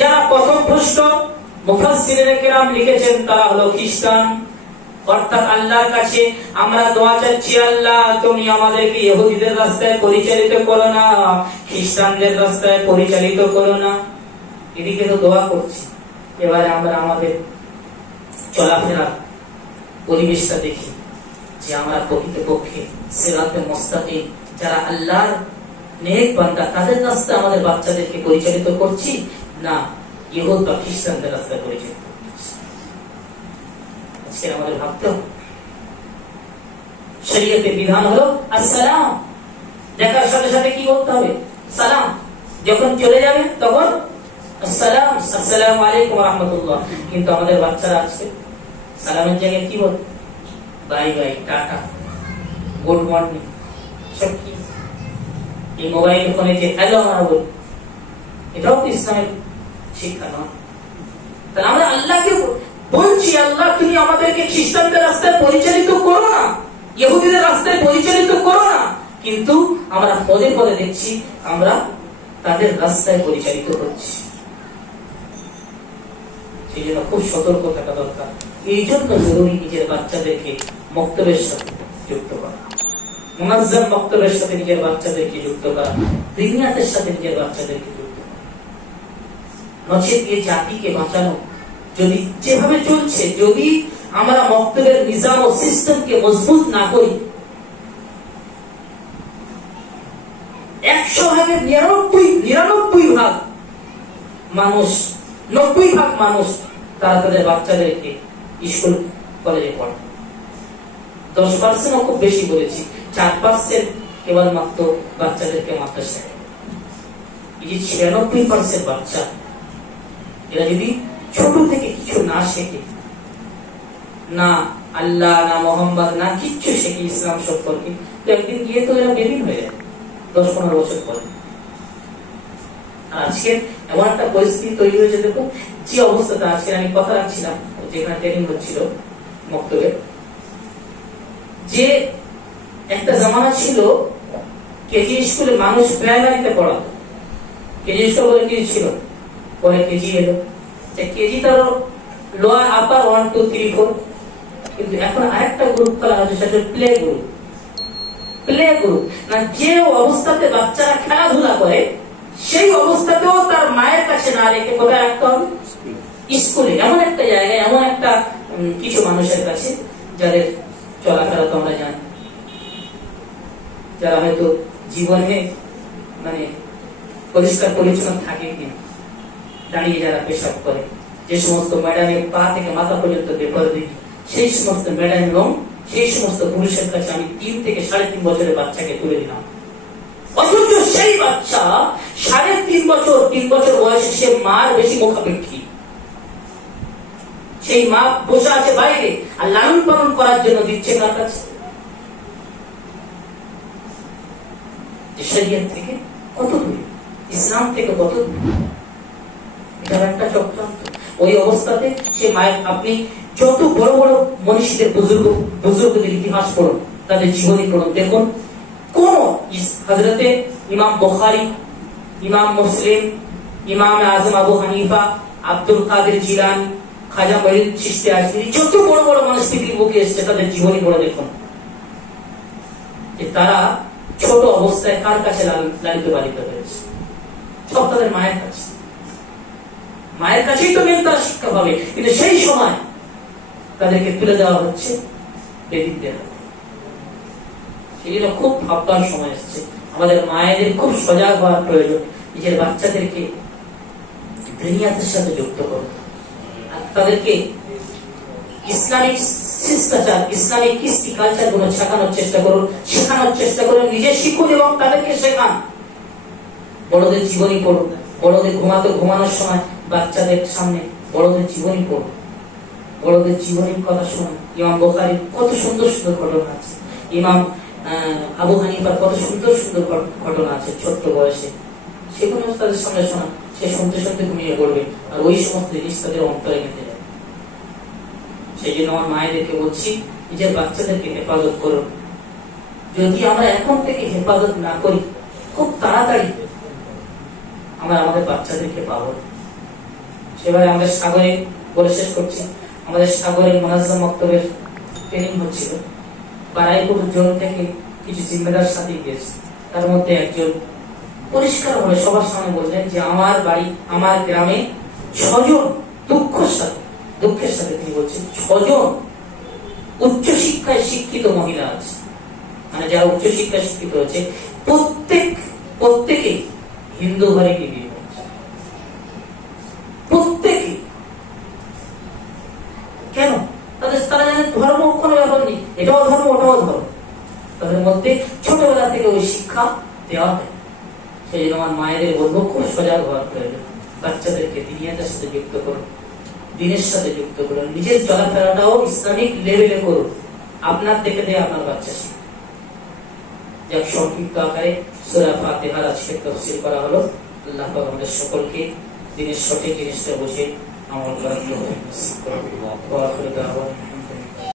যারা পথভ্রষ্ট। মুফাসসিরিনে কেরাম লিখেছেন তারা হলো খ্রিস্টান। অর্থাৎ আল্লাহর কাছে আমরা দোয়া চাচ্ছি, আল্লাহ তুমি আমাদেরকে ইহুদিদের রাস্তায় পরিচালিত করো না, খ্রিস্টানদের রাস্তায় পরিচালিত করো না। এদিকে তো দোয়া করছি, এবারে আমরা আমাদের চলাফেরা পরিবেশটা দেখি যে আমরা প্রকৃতপক্ষে সিরাতে মুস্তাকিম যারা আল্লাহর নেক বান্দা তাদের রাস্তায় আমাদের বাচ্চাদেরকে পরিচালিত করছি, না ইহুদ বা খ্রিস্টানদের রাস্তায় পরিচালিত করছি। আজকে আমাদের ভাবতে হবে শরীয়তের বিধান হলো আসসালাম, দেখার সাথে সাথে কি বলতে হবে? সালাম। যখন চলে যাবে তখন আসসালাম, আসসালামু আলাইকুম ওয়া রাহমাতুল্লাহ। কিন্তু আমাদের বাচ্চারা আজকে সালামের জায়গায় কি বলে? Bye bye, tata, good morning, সব কি এই মোবাইল ফোনে যে হ্যালো আমরা বলি, এটাও তো ইসলামের শিক্ষা নয়। তাহলে আমরা আল্লাহকে বলছি আল্লাহ তুমি আমাদেরকে খ্রিস্টানদের রাস্তায় পরিচালিত করো না, ইহুদিদের রাস্তায় পরিচালিত করো না, কিন্তু আমরা পদে পদে দেখছি আমরা তাদের রাস্তায় পরিচালিত হচ্ছি। সেই জন্য খুব সতর্ক থাকা দরকার। এই জন্য জরুরি নিজের বাচ্চাদেরকে মক্তবের সাথে যুক্ত করা, মুনাজ্জাম মক্তবের সাথে নিজের বাচ্চাদেরকে যুক্ত করা, দিনিয়াতের সাথে নিজের বাচ্চাদেরকে যুক্ত করা। নচেত এই জাতিকে বাঁচানো যদি যেভাবে চলছে, যদি আমরা মক্তবের নিজাম ও সিস্টেমকে মজবুত না করি, 100 ভাগের 99 ভাগ মানুষ, 90 ভাগ মানুষ তারা তাদের বাচ্চাদেরকে স্কুল কলেজে পড়ে। 10% খুব বেশি বলেছি, 4% কেবলমাত্র বাচ্চাদেরকে মাদ্রাসায়। এই 96% বাচ্চা এরা যদি ছোট থেকে কিছু না শেখে, না আল্লাহ না মোহাম্মদ না কিচ্ছু শেখে ইসলাম সম্পর্কে, তো একদিন গিয়ে তো এরা বেদিন হয়ে যায় 10-15 বছর পরে। আজকে এমন একটা পরিস্থিতি তৈরি হয়েছে, দেখো যে অবস্থাটা আজকে আমি কথা রাখছিলাম যেখানে ট্রেনিং হচ্ছিল মক্তবে, যে একটা জামানা ছিল কেজি স্কুলে মানুষ প্রাইমারিতে পড়াতো, কেজি স্কুল বলে কিছু ছিল, পরে কেজি এলো, কেজি তার লোয়ার আপার 1 2 3 4, কিন্তু এখন আরেকটা গ্রুপ করা হয়েছে সেটা প্লে গ্রুপ। প্লে গ্রুপ না, যে অবস্থাতে বাচ্চারা খেলাধুলা করে সেই অবস্থাতেও তার মায়ের কাছে না রেখে কোথায় রাখতে হবে? স্কুলে। এমন একটা জায়গায়, এমন একটা কিছু মানুষের কাছে যাদের চলাফেরা তো আমরা জানি, যারা হয়তো জীবনে মানে পরিষ্কার পরিচ্ছন্ন থাকে কিনা, দাঁড়িয়ে যারা পেশাব করে, যে সমস্ত ম্যাডামের পা থেকে মাথা পর্যন্ত বেপরদি, সেই সমস্ত ম্যাডাম এবং সেই সমস্ত পুরুষের কাছে আমি 3 থেকে 3.5 বছরের বাচ্চাকে তুলে দিলাম। অথচ সেই বাচ্চা 3.5 বছর 3 বছর বয়সে সে মার বেশি মুখাপেক্ষী। সেই মা বসে আছে বাইরে আর লালন পালন করার জন্য দিচ্ছে কার কাছে? শরীয়ত থেকে কত দূরে, ইসলাম থেকে কত দূরে, এটা একটা চক্রান্ত। ওই অবস্থাতে সে মায়ের, আপনি যত বড় বড় মনীষীদের বুজুর্গদের ইতিহাস পড়ুন, তাদের জীবনী পড়ুন, দেখুন কোন হযরতে ইমাম বুখারী, ইমাম মুসলিম, ইমাম আজম আবু হানিফা, আব্দুল কাদের জিলানী, খাজা মঈন চিশতি আজমিরি, যত বড় বড় মানুষ পৃথিবীর বুকে এসেছে তাদের জীবনী পড়ে দেখুন যে তারা ছোট অবস্থায় কার কাছে লালিত পালিত হয়েছে? সব তাদের মায়ের কাছে। মায়ের কাছেই তো মেন তারা শিক্ষা পাবে, কিন্তু সেই সময় তাদেরকে তুলে দেওয়া হচ্ছে বেদিকদের হাতে। সেই জন্য খুব ভাববার সময় এসছে, আমাদের মায়েদের খুব সজাগ হওয়ার প্রয়োজন। নিজের বাচ্চাদেরকে দুনিয়ার সাথে যুক্ত করুন, আর তাদেরকে ইসলামিক শিষ্টাচার, ইসলামিক কৃষ্টি কালচার গুলো শেখানোর চেষ্টা করুন। নিজে শিখুন এবং তাদেরকে শেখান। বড়দের জীবনী পড়ুন, বড়দের ঘুমানোর সময় বাচ্চাদের সামনে বড়দের জীবনী পড়ুন, বড়দের জীবনীর কথা শুনুন। ইমাম বুখারীর কত সুন্দর সুন্দর ঘটনা আছে, ইমাম আবু হানিফার কত সুন্দর সুন্দর ঘটনা আছে ছোট্ট বয়সে, সেগুলো তাদের সামনে শোনা। সে শুনতে শুনতে ঘুমিয়ে পড়বে, আর ওই সমস্ত জিনিস তাদের অন্তরে গেঁথে যাবে। সেই জন্য আমার মায়েদেরকে বলছি, নিজের বাচ্চাদেরকে হেফাজত করুন। যদি আমরা এখন থেকে হেফাজত না করি, খুব তাড়াতাড়ি আমরা আমাদের বাচ্চাদেরকে পাবো। সেভাবে আমাদের সাগরে বলে শেষ করছি, আমাদের সাগরের মুনাজ্জাম মক্তবের ট্রেনিং হচ্ছিল। বারাইপুর জোন থেকে কিছু জিম্মেদার সাথে গিয়েছে। তার মধ্যে একজন পরিষ্কার ভাবে সবার সামনে বললেন যে আমার বাড়ি, আমার গ্রামে 6 জন দুঃখের সাথে তিনি বলছেন 6 জন উচ্চশিক্ষায় শিক্ষিত মহিলা আছে। মানে যারা উচ্চশিক্ষায় শিক্ষিত হচ্ছে প্রত্যেকে হিন্দু ঘরে গিয়ে বিয়ে করছে। প্রত্যেকে। কেন? তারা জানে ধর্ম কোনো ব্যাপার নেই, এটাও ধর্ম ওটাও ধর্ম। তাদের মধ্যে ছোটবেলা থেকে ওই শিক্ষা দেওয়া হয়। সেই জন্য আমার মায়েদের বলবো, খুব সজাগ হওয়ার প্রয়োজন। বাচ্চাদেরকে দিনিয়াতের সাথে যুক্ত করুন, দিনের সাথে যুক্ত করুন। নিজের চলাফেরাটাও ইসলামিক লেভেলে করুন। আপনার দেখে দিয়ে আপনার বাচ্চা শিখবে। যাক, সংক্ষিপ্ত আকারে সূরা ফাতিহার আজকে তাফসীর করা হলো। আল্লাহ পাক আমাদের সকলকে দিনের সঠিক জিনিসটা বুঝে আমল করার তৌফিক নসিব করুন। ওয়া আখিরু দাওয়ানা